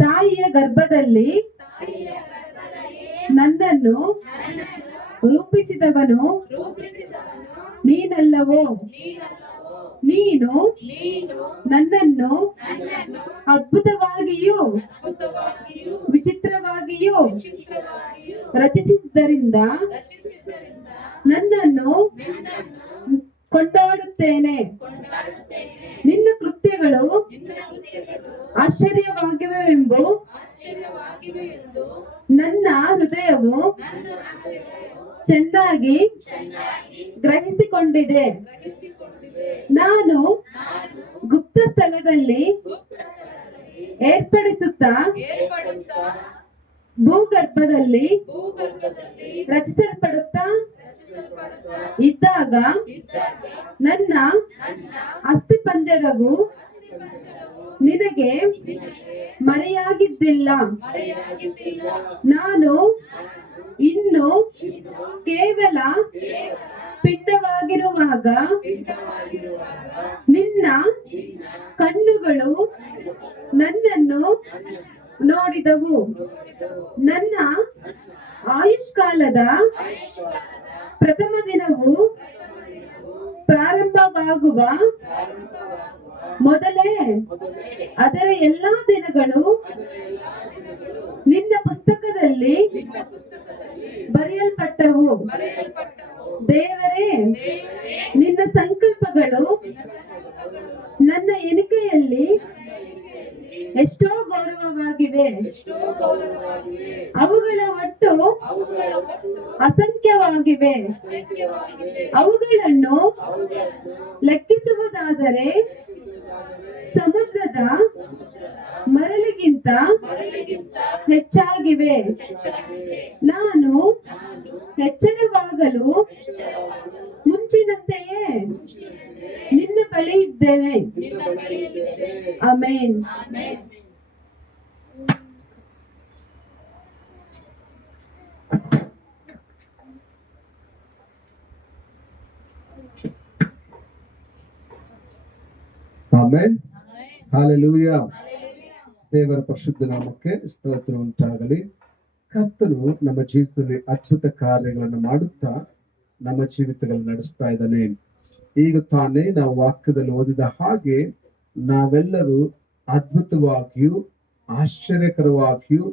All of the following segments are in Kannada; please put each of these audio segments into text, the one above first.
ತಾಯಿಯ ಗರ್ಭದಲ್ಲಿ ನನ್ನನ್ನು ರೂಪಿಸಿದವನು ನೀನಲ್ಲವೋ? ನೀನು ನನ್ನನ್ನು ಅದ್ಭುತವಾಗಿಯೂ ವಿಚಿತ್ರವಾಗಿಯೂ ರಚಿಸಿದ್ದರಿಂದ ನನ್ನನ್ನು ಕೊಂಡಾಡುತ್ತೇನೆ. ನಿನ್ನ ಕೃತ್ಯಗಳು ಆಶ್ಚರ್ಯವಾಗಿವೆಂಬು ನನ್ನ ಹೃದಯವು ಚೆನ್ನಾಗಿ ಗ್ರಹಿಸಿಕೊಂಡಿದೆ. ನಾನು ಗುಪ್ತ ಸ್ಥಳದಲ್ಲಿ ಏರ್ಪಡಿಸುತ್ತಾ ಭೂಗರ್ಭದಲ್ಲಿ ರಚಿಸಲ್ಪಡುತ್ತಾ ಇದ್ದಾಗ ನನ್ನ ಅಸ್ಥಿಪಂಜರವು ನಿನಗೆ ಮರೆಯಾಗಿದ್ದಿಲ್ಲ. ನಾನು ಇನ್ನು ಕೇವಲ ಪಿಂಡವಾಗಿರುವಾಗ ನಿನ್ನ ಕಣ್ಣುಗಳು ನನ್ನನ್ನು ನೋಡಿದವು. ನನ್ನ ಆಯುಷ್ಕಾಲದ ಪ್ರಥಮ ದಿನವು ಪ್ರಾರಂಭವಾಗುವ ಮೊದಲೇ ಅದರ ಎಲ್ಲಾ ದಿನಗಳು ನಿನ್ನ ಪುಸ್ತಕದಲ್ಲಿ ಬರೆಯಲ್ಪಟ್ಟವು. ದೇವರೇ, ನಿನ್ನ ಸಂಕಲ್ಪಗಳು ನನ್ನ ಎಣಿಕೆಯಲ್ಲಿ ಎಷ್ಟೋ ಗೌರವವಾಗಿವೆ. ಅವುಗಳ ಒಟ್ಟು ಅಸಂಖ್ಯವಾಗಿವೆ. ಅವುಗಳನ್ನು ಲೆಕ್ಕಿಸುವುದಾದರೆ ಸಮುದ್ರದ ಮರಳಿಗಿಂತ ಹೆಚ್ಚಾಗಿವೆ. ನಾನು ಎಚ್ಚರವಾಗಲು ಮುಂಚಿನಂತೆಯೇ ನಿನ್ನ ಬಳಿ ಇದ್ದೇನೆ. ಆಮೆನ್. ಆಮೆನ್. ಹಲ್ಲೆಲೂಯಾ. ದೇವರ ಪರಿಶುದ್ಧ ನಾಮಕ್ಕೆ ಸ್ತೋತ್ರ ಉಂಟಾಗಲಿ. ಕರ್ತನು ನಮ್ಮ ಜೀವಿತದಲ್ಲಿ ಅದ್ಭುತ ಕಾರ್ಯಗಳನ್ನು ಮಾಡುತ್ತಾ ನಮ್ಮ ಜೀವಿತಗಳನ್ನು ನಡೆಸ್ತಾ ಇದ್ದಾನೆ. ಈಗ ತಾನೇ ನಾವು ವಾಕ್ಯದಲ್ಲಿ ಓದಿದ ಹಾಗೆ ನಾವೆಲ್ಲರೂ ಅದ್ಭುತವಾಗಿಯೂ ಆಶ್ಚರ್ಯಕರವಾಗಿಯೂ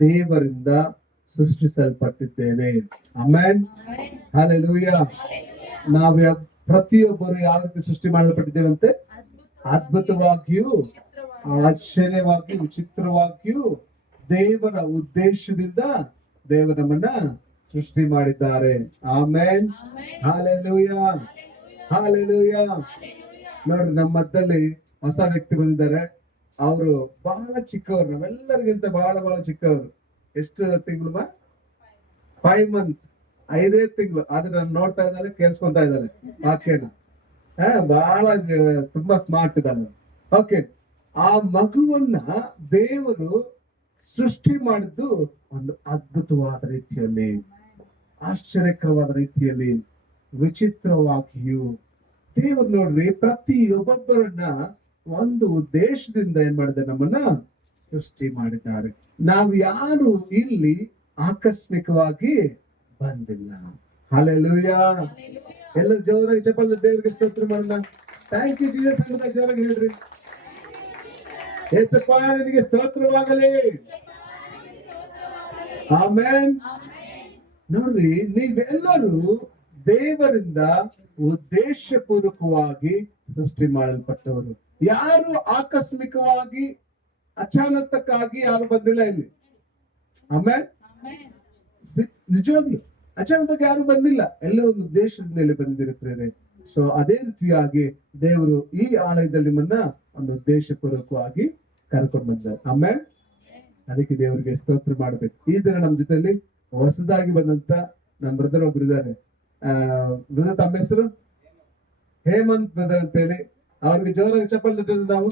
ದೇವರಿಂದ ಸೃಷ್ಟಿಸಲ್ಪಟ್ಟಿದ್ದೇವೆ. ಆಮೆನ್. ಹಲ್ಲೆಲೂಯಾ. ನಾವು ಪ್ರತಿಯೊಬ್ಬರು ಯಾವ ರೀತಿ ಸೃಷ್ಟಿ ಮಾಡಲ್ಪಟ್ಟಿದ್ದೇವಂತೆ? ಅದ್ಭುತವಾಗಿಯೂ ಆಶ್ಚರ್ಯವಾಗಿಯೂ ವಿಚಿತ್ರವಾಗಿಯೂ ದೇವರ ಉದ್ದೇಶದಿಂದ ದೇವರು ನಮ್ಮನ್ನ ಸೃಷ್ಟಿ ಮಾಡಿದ್ದಾರೆ. ಆಮೆನ್. ಹಲ್ಲೆಲೂಯಾ. ಹಲ್ಲೆಲೂಯಾ. ನೋಡ್ರಿ, ನಮ್ಮ ಮಧ್ಯದಲ್ಲಿ ಹೊಸ ವ್ಯಕ್ತಿ ಬಂದಿದ್ದಾರೆ. ಅವರು ಬಹಳ ಚಿಕ್ಕವರು, ನಾವೆಲ್ಲರಿಗಿಂತ ಬಹಳ ಬಹಳ ಚಿಕ್ಕವರು. ಎಷ್ಟು ತಿಂಗಳು? 5 months, 5 ತಿಂಗಳು. ಆದ್ರೆ ನಾನು ನೋಡ್ತಾ ಇದ್ದಾರೆ, ಕೇಳಿಸ್ಕೊಂತಾ ಇದ್ದಾರೆ ವಾಕ್ಯನ. ಬಹಳ ತುಂಬಾ ಸ್ಮಾರ್ಟ್ ಇದ್ದಾನೆ. ಓಕೆ, ಆ ಮಗುವನ್ನ ದೇವರು ಸೃಷ್ಟಿ ಮಾಡಿದ್ದು ಒಂದು ಅದ್ಭುತವಾದ ರೀತಿಯಲ್ಲಿ, ಆಶ್ಚರ್ಯಕರವಾದ ರೀತಿಯಲ್ಲಿ, ವಿಚಿತ್ರವಾಗಿಯೂ. ದೇವರು ನೋಡ್ರಿ, ಪ್ರತಿಯೊಬ್ಬೊಬ್ಬರನ್ನ ಒಂದು ಉದ್ದೇಶದಿಂದ ಏನ್ ಮಾಡಿದ್ದಾರೆ, ನಮ್ಮನ್ನ ಸೃಷ್ಟಿ ಮಾಡಿದ್ದಾರೆ. ನಾವು ಯಾರು ಇಲ್ಲಿ ಆಕಸ್ಮಿಕವಾಗಿ ಬಂದಿಲ್ಲ. ಹಲ್ಲೆಲೂಯಾ. ಎಲ್ಲ ಜೋರಾಗಿ ಚಪ್ಪಾಳೆ ದೇವರಿಗೆ ಸ್ತೋತ್ರ ಮಾಡೋಣ. ಥ್ಯಾಂಕ್ ಯು ಜೀಸಸ್ ಅಂತ ಜೋರಾಗಿ ಹೇಳ್ರಿ. ಯೇಸಪ್ಪ ನಿನಗೆ ಸ್ತೋತ್ರವಾಗಲಿ. ಆಮೆನ್. ನೋಡ್ರಿ, ನೀವೆಲ್ಲರೂ ದೇವರಿಂದ ಉದ್ದೇಶಪೂರ್ವಕವಾಗಿ ಸೃಷ್ಟಿ ಮಾಡಲ್ಪಟ್ಟವರು. ಯಾರು ಆಕಸ್ಮಿಕವಾಗಿ ಅಚಾನಕ್ಕಾಗಿ ಯಾರು ಬಂದಿಲ್ಲ ಇಲ್ಲಿ. ಆಮೆನ್. ನಿಜವಾಗ್ಲು ಅಚಾನಕ್ ಯಾರು ಬಂದಿಲ್ಲ, ಎಲ್ಲರೂ ಒಂದು ಉದ್ದೇಶದ ಮೇಲೆ ಬಂದಿರುತ್ತಾರೆ. ಸೊ ಅದೇ ರೀತಿಯಾಗಿ ದೇವರು ಈ ಆಲಯದಲ್ಲಿ ನಿಮ್ಮನ್ನ ಒಂದು ಉದ್ದೇಶಪೂರ್ವಕವಾಗಿ ಕರ್ಕೊಂಡು ಬಂದ್ದಾರೆ. ಆಮೇಲೆ ಅದಕ್ಕೆ ದೇವರಿಗೆ ಸ್ತೋತ್ರ ಮಾಡ್ಬೇಕು. ಈ ದಿನ ನಮ್ಮ ಜೊತೆಲಿ ಹೊಸದಾಗಿ ಬಂದಂತ ನಮ್ಮ ಬ್ರದರ್ ಒಬ್ರು ಇದ್ದಾರೆ. ಬ್ರದರ್ ತಮ್ಮ ಹೆಸರು ಹೇಮಂತ್ ಬ್ರದರ್ ಅಂತ ಹೇಳಿ. ಅವ್ರಿಗೆ ಜೋರಾಗಿ ಚಪ್ಪಲ್ ನಾವು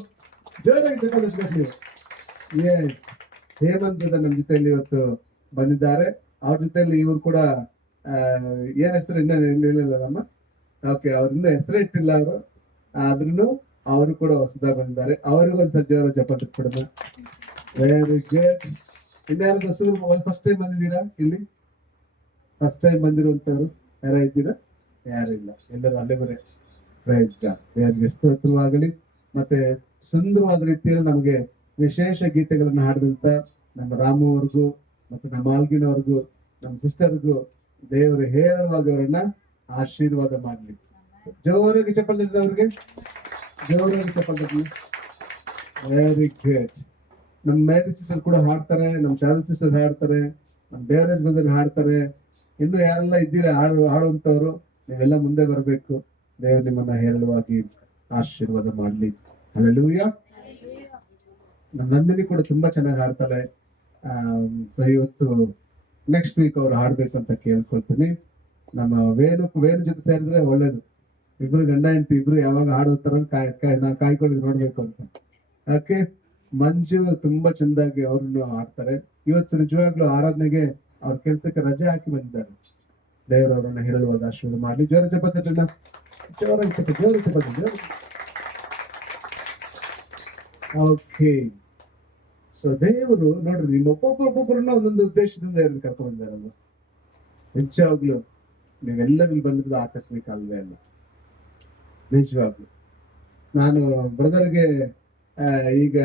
ಜೋರಾಗಿ ಚಪ್ಪಲ್. ಹೇಮಂತ್ ಬ್ರದರ್ ನಮ್ಮ ಜೊತೆಯಲ್ಲಿ ಇವತ್ತು ಬಂದಿದ್ದಾರೆ. ಅವ್ರ ಜೊತೆಲಿ ಇವ್ರು ಕೂಡ ಏನ್ ಹೆಸರು ಇನ್ನೂ ಇಲ್ಲಮ್ಮ. ಓಕೆ, ಅವ್ರ ಇನ್ನೂ ಹೆಸರೇ ಇಟ್ಟಿಲ್ಲ ಅವರು. ಆದ್ರೂ ಅವರು ಕೂಡ ಹೊಸದಾಗಿ ಬಂದಿದ್ದಾರೆ. ಅವರಿಗೂ ಒಂದ್ಸಲ ಜೋರ ಚಪ್ಪಾಳೆ ಕೊಡೋಣ. Very good. ಇನ್ಯಾರು ಹೊಸರು ಫಸ್ಟ್ ಟೈಮ್ ಬಂದಿದ್ದೀರಾ ಇಲ್ಲಿ? ಫಸ್ಟ್ ಟೈಮ್ ಬಂದಿರುವಂತವ್ರು ಯಾರ ಇದ್ದೀರಾ? ಯಾರು ಇಲ್ಲ, ಎಲ್ಲರೂ ಅಲ್ಲೇ ಬರೇ. Praise God. ದೇವರಿಗೆ ಸ್ತೋತ್ರವಾಗಲಿ. ಮತ್ತೆ ಸುಂದರವಾದ ರೀತಿಯಲ್ಲಿ ನಮಗೆ ವಿಶೇಷ ಗೀತೆಗಳನ್ನು ಹಾಡಿದಂತ ನಮ್ಮ ರಾಮು ಅವ್ರಿಗೂ ಮತ್ತೆ ನಮ್ಮ ಆಲ್ಗಿನವ್ರಿಗೂ ನಮ್ಮ ಸಿಸ್ಟರ್ಗೂ ದೇವರು ಹೇರಳವಾಗಿ ಅವರನ್ನ ಆಶೀರ್ವಾದ ಮಾಡ್ಲಿ. ಜೋರಾಗಿ ಚಪ್ಪಾಳೆ ಅವ್ರಿಗೆ, ಜೋರಾಗಿ ಚಪ್ಪಾಳೆ. Very good. ನಮ್ಮ ಮೇರಿ ಸಿಸ್ಟರ್ ಕೂಡ ಹಾಡ್ತಾರೆ, ನಮ್ಮ ಶಾರದಾ ಸಿಸ್ಟರ್ ಹಾಡ್ತಾರೆ, ನಮ್ಮ ದೇವರಾಜ್ ಬಂದ್ರೆ ಹಾಡ್ತಾರೆ. ಇನ್ನು ಯಾರೆಲ್ಲ ಇದ್ದೀರಾ ಹಾಡುವಂತವ್ರು, ನೀವೆಲ್ಲ ಮುಂದೆ ಬರಬೇಕು. ದೇವರು ನಿಮ್ಮನ್ನ ಹೇರಳವಾಗಿ ಆಶೀರ್ವಾದ ಮಾಡ್ಲಿ. ಹಲ್ಲೆಲೂಯಾ. ನಮ್ಮ ನಂದಿನಿ ಕೂಡ ತುಂಬಾ ಚೆನ್ನಾಗಿ ಹಾಡ್ತಾಳೆ. ಸೊ ಇವತ್ತು ನೆಕ್ಸ್ಟ್ ವೀಕ್ ಅವ್ರು ಹಾಡ್ಬೇಕು ಅಂತ ಕೇಳ್ಕೊಳ್ತೀನಿ. ನಮ್ಮ ವೇಣು ಜೊತೆ ಸೇರಿದ್ರೆ ಒಳ್ಳೇದು. ಇಬ್ರು ಗಂಡ ಹೆಂಡತಿ ಇಬ್ರು ಯಾವಾಗ ಹಾಡೋತಾರ ನಾ ಕಾಯ್ಕೊಂಡಿದ್ ನೋಡ್ಬೇಕು ಅಂತ. ಯಾಕೆ ಮಂಜು ತುಂಬಾ ಚಂದಾಗಿ ಅವ್ರನ್ನು ಹಾಡ್ತಾರೆ. ಇವತ್ತು ನಿಜವಾಗ್ಲೂ ಆರಾಧನೆಗೆ ಅವ್ರ ಕೆಲ್ಸಕ್ಕೆ ರಜೆ ಹಾಕಿ ಬಂದಿದ್ದಾರೆ. ದೇವರು ಅವರನ್ನ ಹೇರಳವಾದ ಆಶೀರ್ವಾದ ಮಾಡ್ಲಿ. ಜೋರ ಚಪಾತಿ ಜೋರ. ಓಕೆ. ಸೊ ದೇವರು ನೋಡ್ರಿ, ನಿಮ್ಮ ಒಬ್ಬೊಬ್ಬರನ್ನ ಒಂದೊಂದು ಉದ್ದೇಶದಿಂದ ಕರ್ಕೊಂಡು ಬಂದಾರಲ್ಲ. ನಿಜವಾಗ್ಲು ನೀವೆಲ್ಲ ಇಲ್ಲಿ ಬಂದಿರೋದು ಆಕಸ್ಮಿಕ ಅಲ್ವೇ ಅಲ್ಲ. ನಿಜವಾಗ್ಲು ನಾನು ಬ್ರದರ್ಗೆ ಈಗ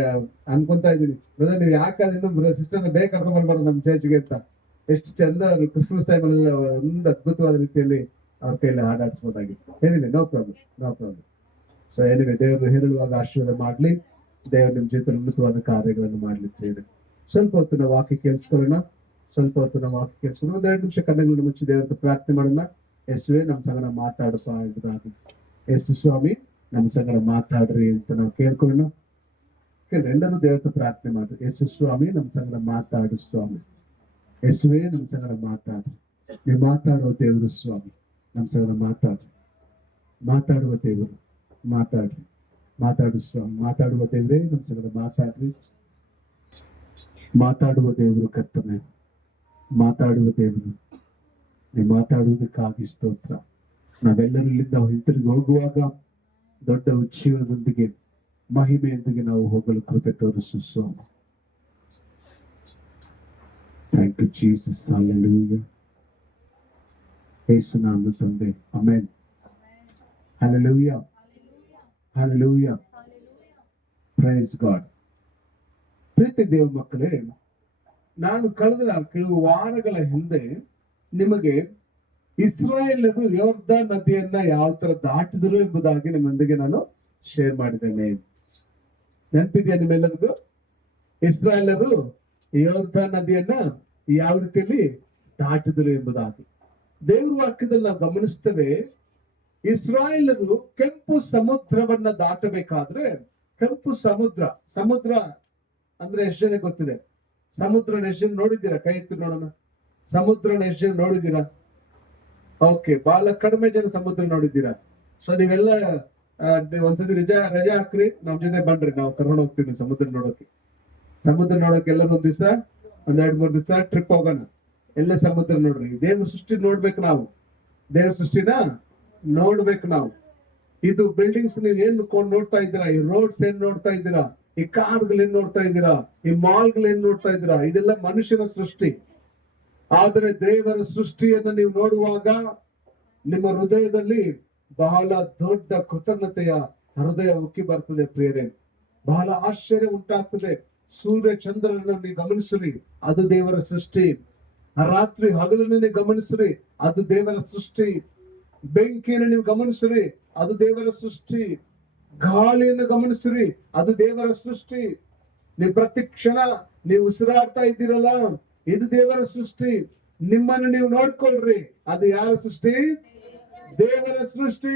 ಅನ್ಕೊಂತಾ ಇದ್ದೀನಿ, ಬ್ರದರ್ ನೀವು ಯಾಕಾದ್ರೆ ಸಿಸ್ಟರ್ನ ಬೇಗ ಕರ್ಕೊಂಡ್ ಬರ್ಬಾರ್ದು ನಮ್ಮ ಚರ್ಚ್ಗೆ ಅಂತ. ಎಷ್ಟು ಚಂದ ಅವರು ಕ್ರಿಸ್ಮಸ್ ಟೈಮಲ್ಲಿ ಒಂದು ಅದ್ಭುತವಾದ ರೀತಿಯಲ್ಲಿ ಅವ್ರ ಕೈಯಲ್ಲಿ ಹಾಡಾಡಿಸ್ಬೋದಾಗಿತ್ತು. ಏನಿದೆ, ನೋ ಪ್ರಾಬ್ಲಮ್. ಸೊ ಏನಿದೆ, ದೇವರು ಹೇರಳವಾದ ಆಶೀರ್ವಾದ ಮಾಡ್ಲಿ. ದೇವರು ನಿಮ್ ಜೊತೆ ಉನ್ನತವಾದ ಕಾರ್ಯಗಳನ್ನು ಮಾಡ್ಲಿಕ್ಕೆ. ಸ್ವಲ್ಪ ಹೊತ್ತು ನಾವು ವಾಕ್ಯ ಕೇಳಿಸ್ಕೊಳ್ಳೋಣ. ಒಂದ್ 2 ನಿಮಿಷ ಕಣ್ಣುಗಳನ್ನು ಮುಚ್ಚಿ ದೇವರ ಪ್ರಾರ್ಥನೆ ಮಾಡೋಣ. ಯೇಸುವೆ ನಮ್ಮ ಸಂಗಡ ಮಾತಾಡಪ್ಪ ಎಂಬುದಾಗಿ. ಯೇಸು ಸ್ವಾಮಿ ನಮ್ಮ ಸಂಗಡ ಮಾತಾಡ್ರಿ ಅಂತ ನಾವು ಕೇಳ್ಕೊಳ್ಳೋಣ. ಎಲ್ಲರೂ ದೇವರ ಪ್ರಾರ್ಥನೆ ಮಾಡ್ರಿ. ಯೇಸು ಸ್ವಾಮಿ ನಮ್ಮ ಸಂಗಡ ಮಾತಾಡು ಸ್ವಾಮಿ. ಯೇಸುವೆ ನಮ್ಮ ಸಂಗಡ ಮಾತಾಡ್ರಿ. ನೀವು ಮಾತಾಡುವ ದೇವರು ಸ್ವಾಮಿ, ನಮ್ಮ ಸಂಗಡ ಮಾತಾಡುವ ದೇವರು ಮಾತಾಡು ಸ್ವಾಮಿ. ಮಾತಾಡುವ ದೇವರೇ ನಮ್ಮ ಸಂಗಡ ಮಾತಾಡ್ರಿ. ಮಾತಾಡುವ ದೇವರು ಕರ್ತನೆ, ಮಾತಾಡುವ ದೇವರು, ನೀವು ಮಾತಾಡುವುದಕ್ಕಾಗಿ ಸ್ತೋತ್ರ. ನಾವೆಲ್ಲರೂ ಇಲ್ಲಿಂದ ಹಿಂತಿರುಗಿ ಹೋಗುವಾಗ ದೊಡ್ಡ ಉಜ್ಜೀವನದೊಂದಿಗೆ ಮಹಿಮೆಯೊಂದಿಗೆ ನಾವು ಹೋಗಲು ಕೃಪೆ ತೋರಿಸು ಸ್ವಾಮಿ. Thank you Jesus. ಹಲ್ಲೆಲೂಯಾ. ಯೇಸು ನಾಮದ ತಂದೆ, ಆಮೆನ್. ಹಲ್ಲೆಲೂಯಾ. Praise God. ಪ್ರೀತಿ ದೇವ ಮಕ್ಕಳೇ, ನಾನು ಕಳೆದ ಕೆಲವು ವಾರಗಳ ಹಿಂದೆ ನಿಮಗೆ ಇಸ್ರಾಯೇಲರು ಯೋರ್ದಾನ್ ನದಿಯನ್ನ ಯಾವ ತರ ದಾಟಿದ್ರು ಎಂಬುದಾಗಿ ನಿಮ್ಮೊಂದಿಗೆ ನಾನು ಶೇರ್ ಮಾಡಿದ್ದೇನೆ. ನೆನಪಿದೆಯಾ ನಿಮ್ಮೆಲ್ಲರಿಗೂ? ಇಸ್ರಾಯೇಲರು ಯೋರ್ದಾನ್ ನದಿಯನ್ನ ಯಾವ ರೀತಿಯಲ್ಲಿ ದಾಟಿದ್ರು ಎಂಬುದಾಗಿ. ದೇವರ ವಾಕ್ಯದಲ್ಲಿ ನಾವು ಗಮನಿಸ್ತೇವೆ, ಇಸ್ರಾಯೇಲರು ಕೆಂಪು ಸಮುದ್ರವನ್ನ ದಾಟಬೇಕಾದ್ರೆ, ಕೆಂಪು ಸಮುದ್ರ ಅಂದ್ರೆ ಎಷ್ಟು ಜನ ಗೊತ್ತಿದೆ? ಸಮುದ್ರನ ಎಷ್ಟು ಜನ ನೋಡಿದ್ದೀರಾ? ಕೈ ಎತ್ತಿ ನೋಡೋಣ. ಸಮುದ್ರನ ಎಷ್ಟು ಜನ ನೋಡಿದ್ದೀರಾ? ಓಕೆ, ಬಹಳ ಕಡಿಮೆ ಜನ ಸಮುದ್ರ ನೋಡಿದ್ದೀರಾ. ಸೊ ನೀವೆಲ್ಲ ಒಂದ್ಸತಿ ರಜಾ ಹಾಕ್ರಿ, ನಮ್ ಜೊತೆ ಬನ್ರಿ, ನಾವು ಕರ್ಕೊಂಡು ಹೋಗ್ತೀವಿ ಸಮುದ್ರ ನೋಡೋಕೆ ಎಲ್ಲರೂ ಒಂದ್ ದಿವಸ, 2-3 ದಿವಸ ಟ್ರಿಪ್ ಹೋಗೋಣ. ಎಲ್ಲ ಸಮುದ್ರ ನೋಡ್ರಿ. ದೇವ್ರ ಸೃಷ್ಟಿ ನೋಡ್ಬೇಕು ನಾವು. ದೇವ್ರ ಸೃಷ್ಟಿನ ನೋಡ್ಬೇಕು ನಾವು. ಇದು ಬಿಲ್ಡಿಂಗ್ಸ್ ನೀವು ಏನ್ ನೋಡ್ತಾ ಇದ್ದೀರಾ, ಈ ರೋಡ್ಸ್ ಏನ್ ನೋಡ್ತಾ ಇದ್ದೀರಾ, ಈ ಕಾರ್ಗಳೇನ್ ನೋಡ್ತಾ ಇದ್ದೀರಾ, ಈ ಮಾಲ್ಗಳೇನ್ ನೋಡ್ತಾ ಇದ್ದೀರಾ, ಇದೆಲ್ಲ ಮನುಷ್ಯನ ಸೃಷ್ಟಿ. ಆದರೆ ದೇವರ ಸೃಷ್ಟಿಯನ್ನ ನೀವು ನೋಡುವಾಗ ನಿಮ್ಮ ಹೃದಯದಲ್ಲಿ ಬಹಳ ದೊಡ್ಡ ಕೃತಜ್ಞತೆಯ ಹೃದಯ ಉಕ್ಕಿ ಬರ್ತದೆ ಪ್ರಿಯರೇ. ಬಹಳ ಆಶ್ಚರ್ಯ ಉಂಟಾಗ್ತದೆ. ಸೂರ್ಯ ಚಂದ್ರನನ್ನು ನೀವು ಗಮನಿಸ್ರಿ, ಅದು ದೇವರ ಸೃಷ್ಟಿ. ರಾತ್ರಿ ಹಗಲನ್ನು ನೀವು ಗಮನಿಸ್ರಿ, ಅದು ದೇವರ ಸೃಷ್ಟಿ. ಬೆಂಕಿಯನ್ನು ನೀವು ಗಮನಿಸ್ರಿ, ಅದು ದೇವರ ಸೃಷ್ಟಿ. ಗಾಳಿಯನ್ನು ಗಮನಿಸ್ರಿ, ಅದು ದೇವರ ಸೃಷ್ಟಿ. ನೀವು ಪ್ರತಿ ಕ್ಷಣ ನೀವು ಉಸಿರಾಡ್ತಾ ಇದ್ದೀರಲ್ಲ, ಇದು ದೇವರ ಸೃಷ್ಟಿ. ನಿಮ್ಮನ್ನು ನೀವು ನೋಡ್ಕೊಳ್ರಿ, ಅದು ಯಾರ ಸೃಷ್ಟಿ? ದೇವರ ಸೃಷ್ಟಿ.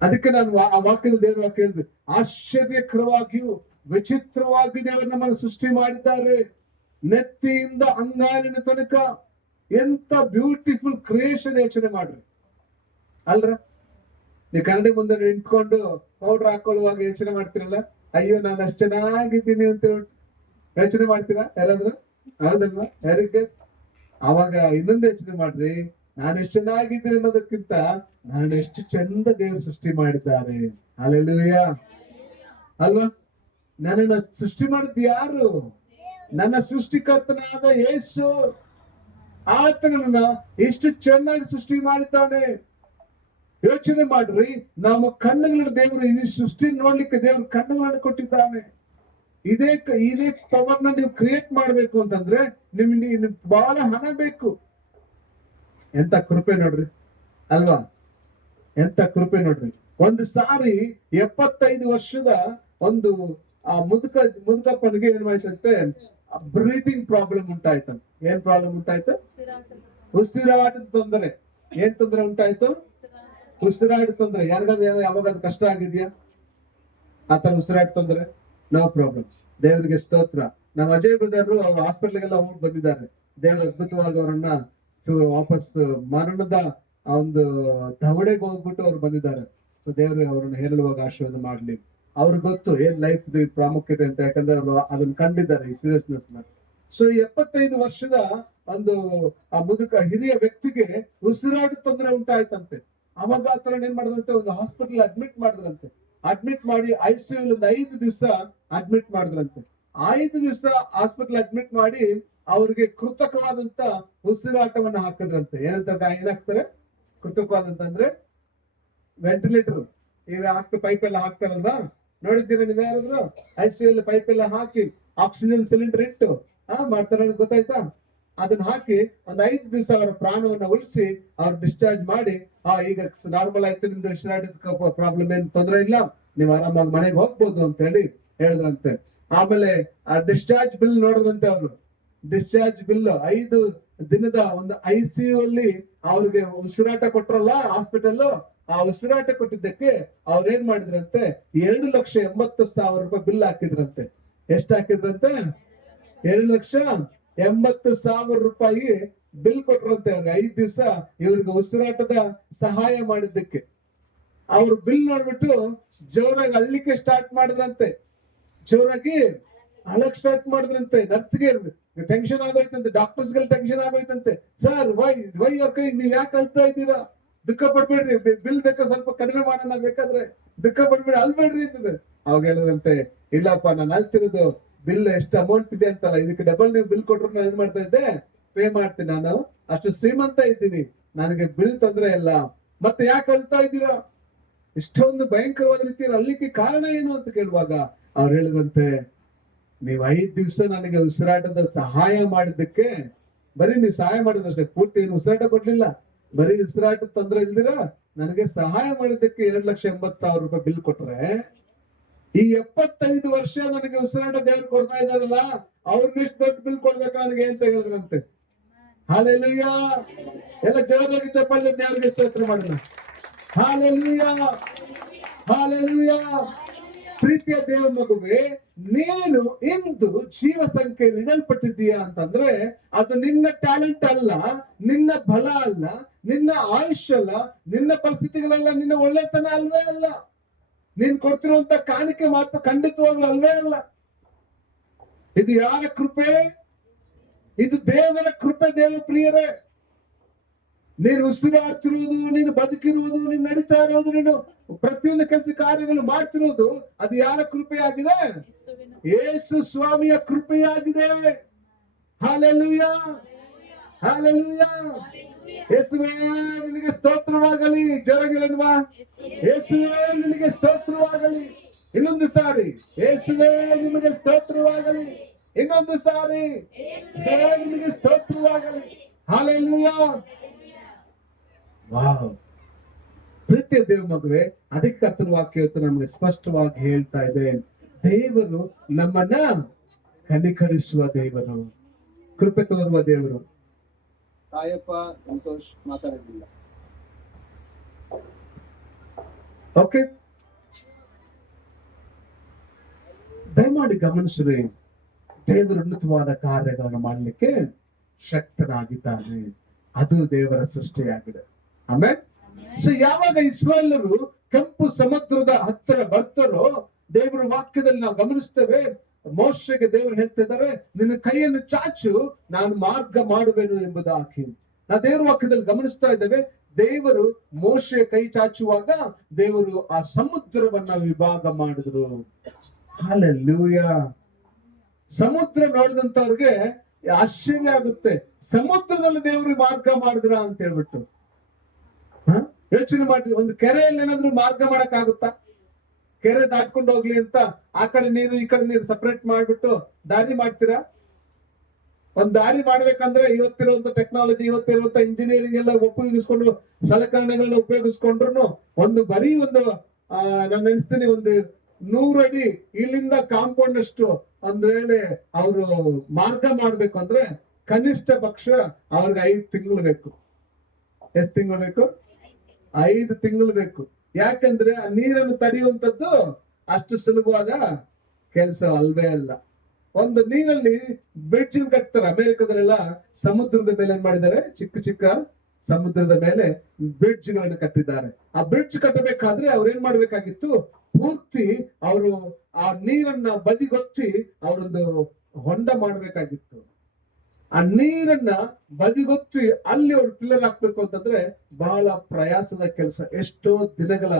ಅದಕ್ಕೆ ನಾನು ಆ ವಾಕ್ಯದ ದೇವರ ವಾಕ್ಯ ಹೇಳಿದೆ, ಆಶ್ಚರ್ಯಕರವಾಗಿಯೂ ವಿಚಿತ್ರವಾಗಿ ದೇವರು ನಮ್ಮನ್ನು ಸೃಷ್ಟಿ ಮಾಡಿದ್ದಾರೆ. ನೆತ್ತಿಯಿಂದ ಅಂಗಾಲಿನ ತನಕ ಎಂತ ಬ್ಯೂಟಿಫುಲ್ ಕ್ರಿಯೇಷನ್ ಯೋಚನೆ ಮಾಡ್ರಿ ಅಲ್ರ. ನೀವು ಕನ್ನಡಿ ಮುಂದೆ ನಿಂತ್ಕೊಂಡು ಪೌಡರ್ ಹಾಕೊಳ್ಳುವಾಗ ಯೋಚನೆ ಮಾಡ್ತೀರಲ್ಲ, ಅಯ್ಯೋ ನಾನು ಅಷ್ಟು ಚೆನ್ನಾಗಿದ್ದೀನಿ ಅಂತ ಯೋಚನೆ ಮಾಡ್ತೀರಾ ಯಾರಾದ್ರೂ? ಹೌದಲ್ವಾ? ಯಾರಿಗೆ? ಅವಾಗ ಇನ್ನೊಂದು ಯೋಚನೆ ಮಾಡ್ರಿ, ನಾನು ಎಷ್ಟು ಚೆನ್ನಾಗಿದ್ದೀನಿ ಅನ್ನೋದಕ್ಕಿಂತ ನಾನು ಎಷ್ಟು ಚಂದ ದೇವರು ಸೃಷ್ಟಿ ಮಾಡಿದ್ದಾರೆ. ಹಲ್ಲೆಲೂಯಾ ಅಲ್ವಾ? ನನ್ನನ್ನ ಸೃಷ್ಟಿ ಮಾಡಿದ್ದು ಯಾರು? ನನ್ನ ಸೃಷ್ಟಿಕರ್ತನಾದ ಯೇಸು. ಆತನನ್ನ ಎಷ್ಟು ಚೆನ್ನಾಗಿ ಸೃಷ್ಟಿ ಮಾಡಿದ್ದಾನೆ. ಯೋಚನೆ ಮಾಡ್ರಿ, ನಮ್ಮ ಕಣ್ಣುಗಳನ್ನ ದೇವರು ಈ ಸೃಷ್ಟಿ ನೋಡ್ಲಿಕ್ಕೆ ದೇವರು ಕಣ್ಣುಗಳನ್ನು ಕೊಟ್ಟಿದ್ದಾನೆ. ಇದೇ ಪವರ್ನ ನೀವು ಕ್ರಿಯೇಟ್ ಮಾಡ್ಬೇಕು ಅಂತಂದ್ರೆ ನಿಮ್ಗೆ ಬಹಳ ಹಣ ಬೇಕು. ಎಂತ ಕೃಪೆ ನೋಡ್ರಿ ಅಲ್ವಾ? ಎಂತ ಕೃಪೆ ನೋಡ್ರಿ. ಒಂದು ಸಾರಿ 75 ವರ್ಷದ ಒಂದು ಆ ಮುದುಕಪ್ಪನಿಗೆ ಏನ್ ಮಾಡ್ತಂತೆ, ಬ್ರೀತಿಂಗ್ ಪ್ರಾಬ್ಲಮ್ ಉಂಟಾಯ್ತಂತೆ. ಏನ್ ಪ್ರಾಬ್ಲಮ್ ಉಂಟಾಯ್ತು? ಉಸಿರಾಟದ ತೊಂದರೆ. ಏನ್ ತೊಂದರೆ ಉಂಟಾಯ್ತು? ಉಸಿರಾಟ ತೊಂದರೆ. ಯಾವಾಗಾದ್ರು ಕಷ್ಟ ಆಗಿದ್ಯಾ ಆತರ ಉಸಿರಾಟ ತೊಂದರೆ? No problem. ದೇವರಿಗೆ ಸ್ತೋತ್ರ. ನಮ್ಮ ಅಜಯ್ ಬ್ರದರ್ ಅವ್ರು ಹಾಸ್ಪಿಟಲ್ಗೆಲ್ಲ ಹೋಗಿ ಬಂದಿದ್ದಾರೆ. ದೇವರು ಅದ್ಭುತವಾಗಿ ಅವರನ್ನ ವಾಪಸ್ ಮರಣದ ಒಂದು ದವಡೆಗೆ ಹೋಗ್ಬಿಟ್ಟು ಅವ್ರು ಬಂದಿದ್ದಾರೆ. ಸೊ ದೇವರು ಅವರನ್ನ ಹೇರಳುವಾಗ ಆಶೀರ್ವಾದ ಮಾಡ್ಲಿ. ಅವ್ರಿಗೆ ಗೊತ್ತು ಏನ್ ಲೈಫ್ ಪ್ರಾಮುಖ್ಯತೆ ಅಂತ, ಯಾಕಂದ್ರೆ ಅವರು ಅದನ್ನ ಕಂಡಿದ್ದಾರೆ, ಈ ಸೀರಿಯಸ್ನೆಸ್ ನ. ಸೊ 75 ವರ್ಷದ ಒಂದು ಆ ಹಿರಿಯ ವ್ಯಕ್ತಿಗೆ ಉಸಿರಾಟ ತೊಂದರೆ ಉಂಟಾಯ್ತಂತೆ. ಅವಾಗ ಆತರ ಏನ್ ಮಾಡಿದ್ರಂತೆ, ಒಂದು ಹಾಸ್ಪಿಟಲ್ ಅಡ್ಮಿಟ್ ಮಾಡಿದ್ರಂತೆ. ಅಡ್ಮಿಟ್ ಮಾಡಿ ICU ಒಂದು 5 ದಿವಸ ಅಡ್ಮಿಟ್ ಮಾಡಿದ್ರಂತೆ. 5 ದಿವಸ ಹಾಸ್ಪಿಟಲ್ ಅಡ್ಮಿಟ್ ಮಾಡಿ ಅವ್ರಿಗೆ ಕೃತಕವಾದಂತ ಉಸಿರಾಟವನ್ನ ಹಾಕಿದ್ರಂತೆ. ಏನಾಗ್ತಾರೆ ಕೃತಕವಾದಂತಂದ್ರೆ ವೆಂಟಿಲೇಟರ್ ಈಗ ಪೈಪ್ ಎಲ್ಲ ಹಾಕ್ತಾರಲ್ವಾ, ನೋಡಿದ್ದೀರಾ ನೀವ್ ಯಾರಾದ್ರು? ICU ಅಲ್ಲಿ ಪೈಪ್ ಎಲ್ಲ ಹಾಕಿ ಆಕ್ಸಿಜನ್ ಸಿಲಿಂಡರ್ ಇಟ್ಟು ಮಾಡ್ತಾರ, ಗೊತ್ತಾಯ್ತಾ? ಅದನ್ನ ಹಾಕಿ ಒಂದ್ 5 ದಿವಸ ಅವರ ಪ್ರಾಣವನ್ನ ಉಳಿಸಿ ಅವ್ರು ಡಿಸ್ಚಾರ್ಜ್ ಮಾಡಿ, ಈಗ ನಾರ್ಮಲ್ ಆಯ್ತು, ನಿಮ್ದು ಉಸಿರಾಟದ ಪ್ರಾಬ್ಲಮ್ ಏನ್ ತೊಂದರೆ ಇಲ್ಲ, ನೀವ್ ಆರಾಮಾಗಿ ಮನೆಗೆ ಹೋಗ್ಬೋದು ಅಂತ ಹೇಳಿ ಹೇಳಿದ್ರಂತೆ. ಆಮೇಲೆ ಆ ಡಿಸ್ಚಾರ್ಜ್ ಬಿಲ್ ನೋಡಿದ್ರಂತೆ ಅವರು. ಡಿಸ್ಚಾರ್ಜ್ ಬಿಲ್ 5 ದಿನದ ಒಂದು ICU ಅಲ್ಲಿ ಅವ್ರಿಗೆ ಉಸಿರಾಟ ಕೊಟ್ರಲ್ಲ ಹಾಸ್ಪಿಟಲ್, ಆ ಉಸಿರಾಟ ಕೊಟ್ಟಿದ್ದಕ್ಕೆ ಅವ್ರ ಏನ್ ಮಾಡಿದ್ರಂತೆ, 2,80,000 ರೂಪಾಯಿ ಬಿಲ್ ಹಾಕಿದ್ರಂತೆ. ಎಷ್ಟ್ ಹಾಕಿದ್ರಂತೆ? 2,80,000 ರೂಪಾಯಿ ಬಿಲ್ ಕೊಟ್ರಂತೆ ಅವ್ರಿಗೆ 5 ದಿವಸ ಇವ್ರಿಗೆ ಉಸಿರಾಟದ ಸಹಾಯ ಮಾಡಿದ್ದಕ್ಕೆ. ಅವ್ರು ಬಿಲ್ ನೋಡ್ಬಿಟ್ಟು ಜೋರಾಗಿ ಅಳ್ಲಿಕ್ಕೆ ಸ್ಟಾರ್ಟ್ ಮಾಡಿದ್ರಂತೆ. ಜೋರಾಗಿ ಅಳಕ್ ಸ್ಟಾರ್ಟ್ ಮಾಡಿದ್ರಂತೆ. ನರ್ಸ್ಗೆ ಟೆನ್ಷನ್ ಆಗೋಯ್ತಂತೆ, ಡಾಕ್ಟರ್ಸ್ ಗಳು ಟೆನ್ಷನ್ ಆಗೋಯ್ತಂತೆ. ಸರ್ ವೈ ಅವ್ರ ಕೈ ನೀವ್ ಯಾಕೆ ಅಳ್ತಾ ಇದ್ದೀರಾ? ದುಃಖ ಪಡ್ಬೇಡ್ರಿ, ಬಿಲ್ ಬೇಕಾ ಸ್ವಲ್ಪ ಕಡಿಮೆ ಮಾಡೋಣ, ಬೇಕಾದ್ರೆ ದುಃಖ ಪಡ್ಬೇಡಿ, ಅಲ್ಬೇಡ್ರಿ ಅಂತಂದ್ರೆ. ಅವಾಗ ಹೇಳಿದ್ರಂತೆ, ಇಲ್ಲಪ್ಪ ನಾನು ಅಳ್ತಿರೋದು ಬಿಲ್ ಎಷ್ಟು ಅಮೌಂಟ್ ಇದೆ ಅಂತಲ್ಲ, ಇದಕ್ಕೆ ಡಬಲ್ ನೀವು ಬಿಲ್ ಕೊಟ್ರು ನಾನು ಏನ್ ಮಾಡ್ತಾ ಇದ್ದೆ, ಪೇ ಮಾಡ್ತೀನಿ, ನಾನು ಅಷ್ಟು ಶ್ರೀಮಂತ ಇದ್ದೀನಿ, ನನಗೆ ಬಿಲ್ ತೊಂದ್ರೆ ಇಲ್ಲ. ಮತ್ತೆ ಯಾಕೆ ಅಳ್ತಾ ಇದ್ದೀರಾ? ಇಷ್ಟೊಂದು ಭಯಂಕರವಾದ ರೀತಿಯಲ್ಲಿ ಅಳ್ಲಿಕ್ಕೆ ಕಾರಣ ಏನು ಅಂತ ಕೇಳುವಾಗ ಅವ್ರು ಹೇಳಿದಂತೆ, ನೀವು 5 ದಿವಸ ನನಗೆ ಉಸಿರಾಟದ ಸಹಾಯ ಮಾಡಿದ್ದಕ್ಕೆ, ಬರೀ ನೀವು ಸಹಾಯ ಮಾಡಿದಷ್ಟೇ, ಪೂರ್ತಿ ಏನು ಉಸಿರಾಟ ಕೊಡ್ಲಿಲ್ಲ, ಬರೀ ಉಸಿರಾಟ ತೊಂದ್ರೆ ಇಲ್ದಿರ ನನಗೆ ಸಹಾಯ ಮಾಡಿದ್ದಕ್ಕೆ 2,80,000 ರೂಪಾಯಿ ಬಿಲ್ ಕೊಟ್ರೆ, ಈ 75 ವರ್ಷ ನನಗೆ ಉಸಿರಾಟ ದೇವ್ರು ಕೊಡ್ತಾ ಇದಾರಲ್ಲ, ಅವ್ರನ್ನೆಷ್ಟು ದೊಡ್ಡ ಬಿಲ್ ಕೊಡ್ಬೇಕು ನನಗೆ ಅಂತ ಹೇಳಿದ್ರಂತೆ. ಹಾಲೆಲೂಯಾ! ಎಲ್ಲ ಜೋರಾಗಿ ಚಪ್ಪಾಳೆ ದೇವ್ರಿಗೆ ಸ್ತೋತ್ರ ಮಾಡೋಣ. ಹಾಲೆಲೂಯಾ! ಹಾಲೆಲೂಯಾ! ಪ್ರೀತಿಯ ದೇವ ಮಗುವೆ, ನೀನು ಇಂದು ಜೀವ ಸಂಖ್ಯೆಯಲ್ಲಿ ಇಡಲ್ಪಟ್ಟಿದ್ದೀಯಾ ಅಂತಂದ್ರೆ ಅದು ನಿನ್ನ ಟ್ಯಾಲೆಂಟ್ ಅಲ್ಲ, ನಿನ್ನ ಬಲ ಅಲ್ಲ, ನಿನ್ನ ಆಯುಷ್ಯ ಅಲ್ಲ, ನಿನ್ನ ಪರಿಸ್ಥಿತಿಗಳಲ್ಲ, ನಿನ್ನ ಒಳ್ಳೆತನ ಅಲ್ವೇ ಅಲ್ಲ, ನೀನ್ ಕೊಡ್ತಿರುವಂತ ಕಾಣಿಕೆ ಮಾತ್ರ ಖಂಡಿತವಾಗ್ಲೂ ಅಲ್ವೇ ಅಲ್ಲ. ಇದು ಯಾರ ಕೃಪೆ? ಇದು ದೇವರ ಕೃಪೆ. ದೇವ ಪ್ರಿಯರೇ, ನೀನು ಉಸಿರಾಡ್ತಿರುವುದು, ನೀನು ಬದುಕಿರುವುದು, ನೀನು ನಡೀತಾ ಇರೋದು, ನೀನು ಪ್ರತಿಯೊಂದು ಕೆಲಸ ಕಾರ್ಯಗಳು ಮಾಡ್ತಿರೋದು, ಅದು ಯಾರ ಕೃಪೆಯಾಗಿದೆ? ಯೇಸು ಸ್ವಾಮಿಯ ಕೃಪೆಯಾಗಿದೆ. ಹಾಲೆಲೂಯಾ! ಹಾಲೆಲೂಯಾ! ಯೇಸುವೇ ನಿನಗೆ ಸ್ತೋತ್ರವಾಗಲಿ. ಜೋರಾಗಿಲ್ವಾ? ಯೇಸುವೇ ನಿನಗೆ ಸ್ತೋತ್ರವಾಗಲಿ. ಇನ್ನೊಂದು ಸಾರಿ ಯೇಸುವೇ ನಿಮಗೆ ಸ್ತೋತ್ರವಾಗಲಿ. ಇನ್ನೊಂದು ಸಾರಿ ನಿಮಗೆ ಸ್ತೋತ್ರವಾಗಲಿ. ಹಾಲೆಲೂಯಾ! ವಾವ್! ಪ್ರೀತಿಯ ದೇವ ಮಗುವೆ, ಅದಕ್ಕೆ ಕರ್ತನ ವಾಕ್ಯ ನಮಗೆ ಸ್ಪಷ್ಟವಾಗಿ ಹೇಳ್ತಾ ಇದೆ, ದೇವರು ನಮ್ಮನ್ನ ಕನಿಕರಿಸುವ ದೇವರು, ಕೃಪೆ ತೋರುವ ದೇವರು. ತಾಯಪ್ಪ ಸಂತೋಷ್ ಮಾತಾಡಿಲ್ಲ. ಓಕೆ, ದಯಮಾಡಿ ಗಮನಿಸ್ರಿ, ದೇವರು ಉನ್ನತವಾದ ಕಾರ್ಯಗಳನ್ನು ಮಾಡಲಿಕ್ಕೆ ಶಕ್ತನಾಗಿದ್ದಾನೆ. ಅದು ದೇವರ ಸೃಷ್ಟಿಯಾಗಿದೆ. ಆಮೇಲೆ ಸೊ ಯಾವಾಗ ಇಸ್ರಾಯೇಲರು ಕೆಂಪು ಸಮುದ್ರದ ಹತ್ತಿರ ಬರ್ತಾರೋ, ದೇವರ ವಾಕ್ಯದಲ್ಲಿ ನಾವು ಗಮನಿಸ್ತೇವೆ, ಮೋಶೆಗೆ ದೇವರು ಹೇಳ್ತಿದ್ದಾರೆ, ನಿನ್ನ ಕೈಯನ್ನು ಚಾಚು, ನಾನು ಮಾರ್ಗ ಮಾಡುವೆನು ಎಂಬುದಾಗಿ. ನಾವು ದೇವರ ವಾಕ್ಯದಲ್ಲಿ ಗಮನಿಸ್ತಾ ಇದ್ದೇವೆ, ದೇವರು ಮೋಶೆ ಕೈ ಚಾಚುವಾಗ ದೇವರು ಆ ಸಮುದ್ರವನ್ನ ವಿಭಾಗ ಮಾಡಿದ್ರು. ಹಲ್ಲೆಲೂಯಾ. ಸಮುದ್ರ ನೋಡಿದಂತವ್ರಿಗೆ ಆಶ್ಚರ್ಯ ಆಗುತ್ತೆ, ಸಮುದ್ರದಲ್ಲಿ ದೇವರು ಮಾರ್ಗ ಮಾಡಿದ್ರ ಅಂತ ಹೇಳ್ಬಿಟ್ಟು. ಯೋಚನೆ ಮಾಡಿ, ಒಂದು ಕೆರೆಯಲ್ಲಿ ಏನಾದ್ರು ಮಾರ್ಗ ಮಾಡಕ್ ಆಗುತ್ತಾ? ಕೆರೆ ದಾಟ್ಕೊಂಡು ಹೋಗ್ಲಿ ಅಂತ ಆ ಕಡೆ ನೀರು ಈ ಕಡೆ ನೀರು ಸಪರೇಟ್ ಮಾಡ್ಬಿಟ್ಟು ದಾರಿ ಮಾಡ್ತೀರಾ? ಒಂದ್ ದಾರಿ ಮಾಡ್ಬೇಕಂದ್ರೆ ಇವತ್ತಿರುವಂತ ಟೆಕ್ನಾಲಜಿ, ಇವತ್ತಿರುವಂತ ಇಂಜಿನಿಯರಿಂಗ್ ಎಲ್ಲ ಉಪಯೋಗಿಸ್ಕೊಂಡು, ಸಲಕರಣೆಗಳನ್ನ ಉಪಯೋಗಿಸ್ಕೊಂಡ್ರು ಬರೀ ನಾನು ನೆನೆಸ್ತೀನಿ, 100 ಅಡಿ ಇಲ್ಲಿಂದ ಕಾಂಪೌಂಡ್ ಅಷ್ಟು ಒಂದ್ ವೇಳೆ ಅವರು ಮಾರ್ಗ ಮಾಡ್ಬೇಕು ಅಂದ್ರೆ ಕನಿಷ್ಠ ಪಕ್ಷ ಅವ್ರಿಗೆ 5 ತಿಂಗಳು ಬೇಕು. ಎಷ್ಟು ತಿಂಗಳು ಬೇಕು? 5 ತಿಂಗಳು ಬೇಕು. ಯಾಕಂದ್ರೆ ಆ ನೀರನ್ನು ತಡೆಯುವಂಥದ್ದು ಅಷ್ಟು ಸುಲಭವಾದ ಕೆಲಸ ಅಲ್ವೇ ಅಲ್ಲ. ಒಂದು ನೀರಲ್ಲಿ ಬ್ರಿಡ್ಜ್ ಕಟ್ತಾರೆ. ಅಮೆರಿಕದಲ್ಲೆಲ್ಲ ಸಮುದ್ರದ ಮೇಲೆ ಏನ್ ಮಾಡಿದ್ದಾರೆ, ಚಿಕ್ಕ ಚಿಕ್ಕ ಸಮುದ್ರದ ಮೇಲೆ ಬ್ರಿಡ್ಜ್ ಗಳನ್ನು ಕಟ್ಟಿದ್ದಾರೆ. ಆ ಬ್ರಿಡ್ಜ್ ಕಟ್ಟಬೇಕಾದ್ರೆ ಅವ್ರು ಏನ್ ಮಾಡ್ಬೇಕಾಗಿತ್ತು, ಪೂರ್ತಿ ಅವರು ಆ ನೀರನ್ನ ಬದಿಗೊತ್ತಿ ಅವರೊಂದು ಹೊಂಡ ಮಾಡ್ಬೇಕಾಗಿತ್ತು. ಆ ನೀರನ್ನ ಬದಿಗೊತ್ತಿ ಅಲ್ಲಿ ಅವ್ರು ಪಿಲ್ಲರ್ ಹಾಕ್ಬೇಕು ಅಂತಂದ್ರೆ ಬಹಳ ಪ್ರಯಾಸದ ಕೆಲಸ, ಎಷ್ಟೋ ದಿನಗಳ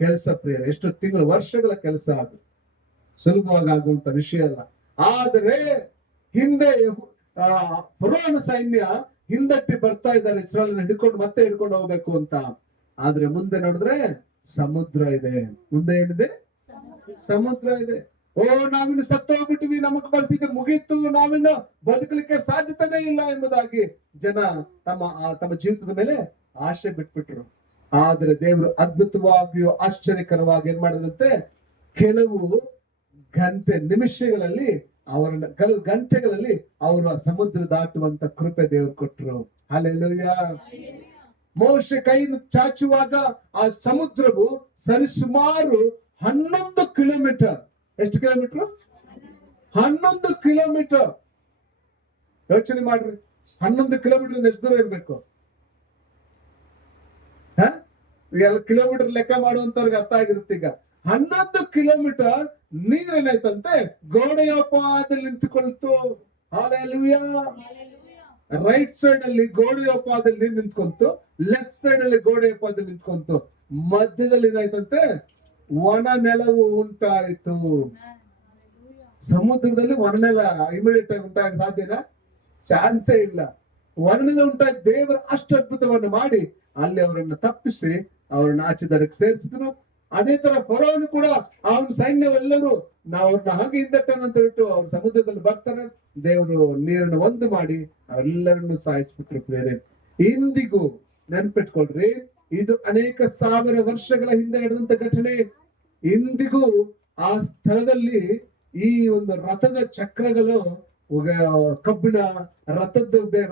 ಕೆಲಸ ಪ್ರಿಯರೇ, ಎಷ್ಟೋ ತಿಂಗಳು ವರ್ಷಗಳ ಕೆಲಸ. ಅದು ಸುಲಭವಾಗಿ ಆಗುವಂತ ವಿಷಯ ಅಲ್ಲ. ಆದರೆ ಹಿಂದೆ ಫರೋಹನ ಸೈನ್ಯ ಹಿಂದಟ್ಟಿ ಬರ್ತಾ ಇದ್ದಾರೆ, ಇಸ್ರಾಯೇಲ್ ಹಿಡ್ಕೊಂಡು ಹೋಗ್ಬೇಕು ಅಂತ. ಆದ್ರೆ ಮುಂದೆ ನೋಡಿದ್ರೆ ಸಮುದ್ರ ಇದೆ. ಮುಂದೆ ಏನಿದೆ? ಸಮುದ್ರ ಇದೆ. ಓ, ನಾವಿನ್ನು ಸತ್ತು ಹೋಗ್ಬಿಟ್ವಿ, ನಮಗ್ ಪರಿಸ್ಥಿತಿ ಮುಗೀತು, ನಾವಿನ್ನು ಬದುಕಲಿಕ್ಕೆ ಸಾಧ್ಯತೆನೇ ಇಲ್ಲ ಎಂಬುದಾಗಿ ಜನ ತಮ್ಮ ಜೀವಿತದ ಮೇಲೆ ಆಶೆ ಬಿಟ್ಬಿಟ್ರು. ಆದ್ರೆ ದೇವರು ಅದ್ಭುತವಾಗಿಯೂ ಆಶ್ಚರ್ಯಕರವಾಗಿ ಏನ್ ಮಾಡಿದಂತೆ, ಕೆಲವು ನಿಮಿಷಗಳಲ್ಲಿ ಕೆಲವು ಗಂಟೆಗಳಲ್ಲಿ ಅವರು ಆ ಸಮುದ್ರ ದಾಟುವಂತ ಕೃಪೆ ದೇವರು ಕೊಟ್ಟರು. ಹಲ್ಲೆಲೂಯಾ. ಮೋಶೆ ಕೈಯನ್ನು ಚಾಚುವಾಗ ಆ ಸಮುದ್ರವು ಸರಿಸುಮಾರು 11 ಕಿಲೋಮೀಟರ್. ಎಷ್ಟು ಕಿಲೋಮೀಟರ್? 11 ಕಿಲೋಮೀಟರ್. ಯೋಚನೆ ಮಾಡ್ರಿ, 11 ಕಿಲೋಮೀಟರ್ ಎಷ್ಟು ದೂರ ಇರ್ಬೇಕು? ಕಿಲೋಮೀಟರ್ ಲೆಕ್ಕ ಮಾಡುವಂತವ್ರಿಗೆ ಅರ್ಥ ಆಗಿರುತ್ತೆ. ಈಗ 11 ಕಿಲೋಮೀಟರ್ ನೀರೇನಾಯ್ತಂತೆ, ಗೋಡೆಯೋಪಾದಲ್ಲಿ ನಿಂತುಕೊಳ್ತು. ಹಲ್ಲೆಲೂಯಾ. ರೈಟ್ ಸೈಡ್ ಅಲ್ಲಿ ಗೋಡೆಯೋಪಾದಲ್ಲಿ ನೀರು ನಿಂತ್ಕೊಂತು, ಲೆಫ್ಟ್ ಸೈಡ್ ಅಲ್ಲಿ ಗೋಡೆಯೋಪಾದಲ್ಲಿ ನಿಂತ್ಕೊಂತು. ಮಧ್ಯದಲ್ಲಿ ಏನಾಯ್ತಂತೆ, ಒಣ ನೆಲವು ಉಂಟಾಯಿತು. ಸಮುದ್ರದಲ್ಲಿ ಒಣನೆಲ ಇಮಿಡಿಯೇಟ್ ಆಗಿ ಉಂಟಾಗ ಸಾಧ್ಯನಾ? ಚಾನ್ಸೇ ಇಲ್ಲ. ಒಣನೆಲ ಉಂಟಾಗಿ ದೇವರು ಅಷ್ಟು ಅದ್ಭುತವನ್ನು ಮಾಡಿ ಅಲ್ಲಿ ಅವರನ್ನು ತಪ್ಪಿಸಿ ಅವರನ್ನ ಆಚೆ ದಡಕ್ಕೆ ಸೇರಿಸಿದ್ರು. ಅದೇ ತರ ಫರೋಹನು ಕೂಡ ಅವನ ಸೈನ್ಯವೆಲ್ಲರೂ ಅವ್ರನ್ನ ಹಾಗೆ ಹಿಂದಟ್ಟನಂತ ಬಿಟ್ಟು ಅವ್ರ ಸಮುದ್ರದಲ್ಲಿ ಬರ್ತಾರೆ. ದೇವರು ನೀರನ್ನು ಒಂದು ಮಾಡಿ ಅವರೆಲ್ಲರನ್ನು ಸಾಯಿಸ್ಬಿಟ್ರು. ಬೇರೆ ಇಂದಿಗೂ ನೆನ್ಪಿಟ್ಕೊಳ್ರಿ, ಇದು ಅನೇಕ ಸಾವಿರ ವರ್ಷಗಳ ಹಿಂದೆ ನಡೆದಂತ ಘಟನೆ. ಇಂದಿಗೂ ಆ ಸ್ಥಳದಲ್ಲಿ ಈ ಒಂದು ರಥದ ಚಕ್ರಗಳು, ಕಬ್ಬಿಣ,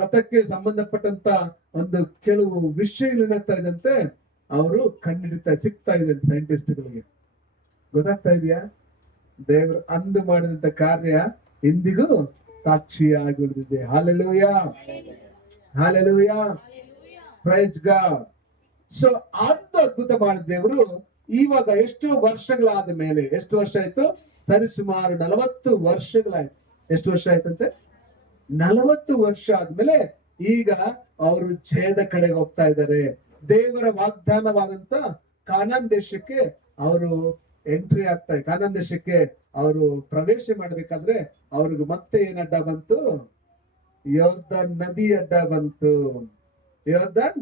ರಥಕ್ಕೆ ಸಂಬಂಧಪಟ್ಟಂತ ಒಂದು ಕೆಲವು ವಿಷಯಗಳೇನಾಗ್ತಾ ಇದಂತೆ ಅವರು ಸಿಗ್ತಾ ಇದೆ ಸೈಂಟಿಸ್ಟ್ಗಳಿಗೆ. ಗೊತ್ತಾಗ್ತಾ ಇದೆಯಾ? ದೇವರು ಅಂದು ಮಾಡಿದಂತ ಕಾರ್ಯ ಇಂದಿಗೂ ಸಾಕ್ಷಿಯಾಗಿ ಉಳಿದಿದೆ. Hallelujah, hallelujah, praise god. So ಅದು ಅದ್ಭುತ ಮಾಡಿದ ದೇವರು ಇವಾಗ ಎಷ್ಟು ವರ್ಷಗಳಾದ ಮೇಲೆ, ಎಷ್ಟು ವರ್ಷ ಆಯ್ತು? ಸರಿಸುಮಾರು 40 ವರ್ಷಗಳಾಯ್ತು. ಎಷ್ಟು ವರ್ಷ ಆಯ್ತಂತೆ? 40 ವರ್ಷ ಆದ್ಮೇಲೆ ಈಗ ಅವರು ಜಯದ ಕಡೆಗೆ ಹೋಗ್ತಾ ಇದ್ದಾರೆ. ದೇವರ ವಾಗ್ದಾನವಾದಂತ ಕಾನಾನ್ ದೇಶಕ್ಕೆ ಅವರು ಎಂಟ್ರಿ ಆಗ್ತಾ ಇದೆ. ಕಾನಾನ್ ದೇಶಕ್ಕೆ ಅವರು ಪ್ರವೇಶ ಮಾಡಬೇಕಾದ್ರೆ ಅವ್ರಿಗೆ ಮತ್ತೆ ಏನ್ ಅಡ್ಡ ಬಂತು? ಯೋರ್ದನ್ ನದಿ ಅಡ್ಡ ಬಂತು. ಯೋರ್ದನ್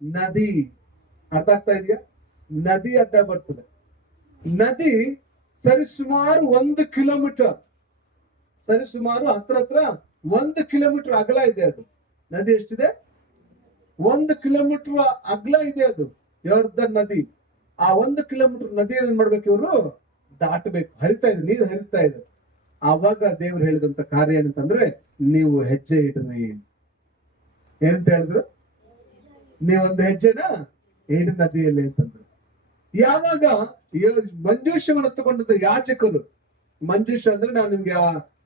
ನದಿ, ಅರ್ಥ ಆಗ್ತಾ ಇದೆಯಾ? ನದಿ ಅಡ್ಡ ಬರ್ತದೆ. ನದಿ ಸರಿಸುಮಾರು 1 ಕಿಲೋಮೀಟರ್, ಸರಿಸುಮಾರು ಹತ್ರ 1 ಕಿಲೋಮೀಟರ್ ಅಗಲ ಇದೆ. ಅದು ನದಿ ಎಷ್ಟಿದೆ? 1 ಕಿಲೋಮೀಟರ್ ಅಗಲ ಇದೆ ಅದು ಯೋರ್ದನ್ ನದಿ. ಆ 1 ಕಿಲೋಮೀಟರ್ ನದಿ ಏನ್ ಮಾಡ್ಬೇಕು? ಇವರು ದಾಟಬೇಕು. ಹರಿತಾ ಇದೆ, ನೀರು ಹರಿತಾ ಇದೆ. ಆವಾಗ ದೇವ್ರು ಹೇಳಿದಂತ ಕಾರ್ಯ ಏನಂತಂದ್ರೆ, ನೀವು ಹೆಜ್ಜೆ ಇಡ್ರಿ. ಏನಂತ ಹೇಳಿದ್ರು? ನೀವೊಂದು ಹೆಜ್ಜೆನ ಇಡು ನದಿಯಲ್ಲಿ ಅಂತಂದ್ರು. ಯಾವಾಗ ಮಂಜೂಷವನ್ನು ತಗೊಂಡಂತ ಯಾಜಕರು, ಮಂಜೂಷ ಅಂದ್ರೆ ನಾನು ನಿಮ್ಗೆ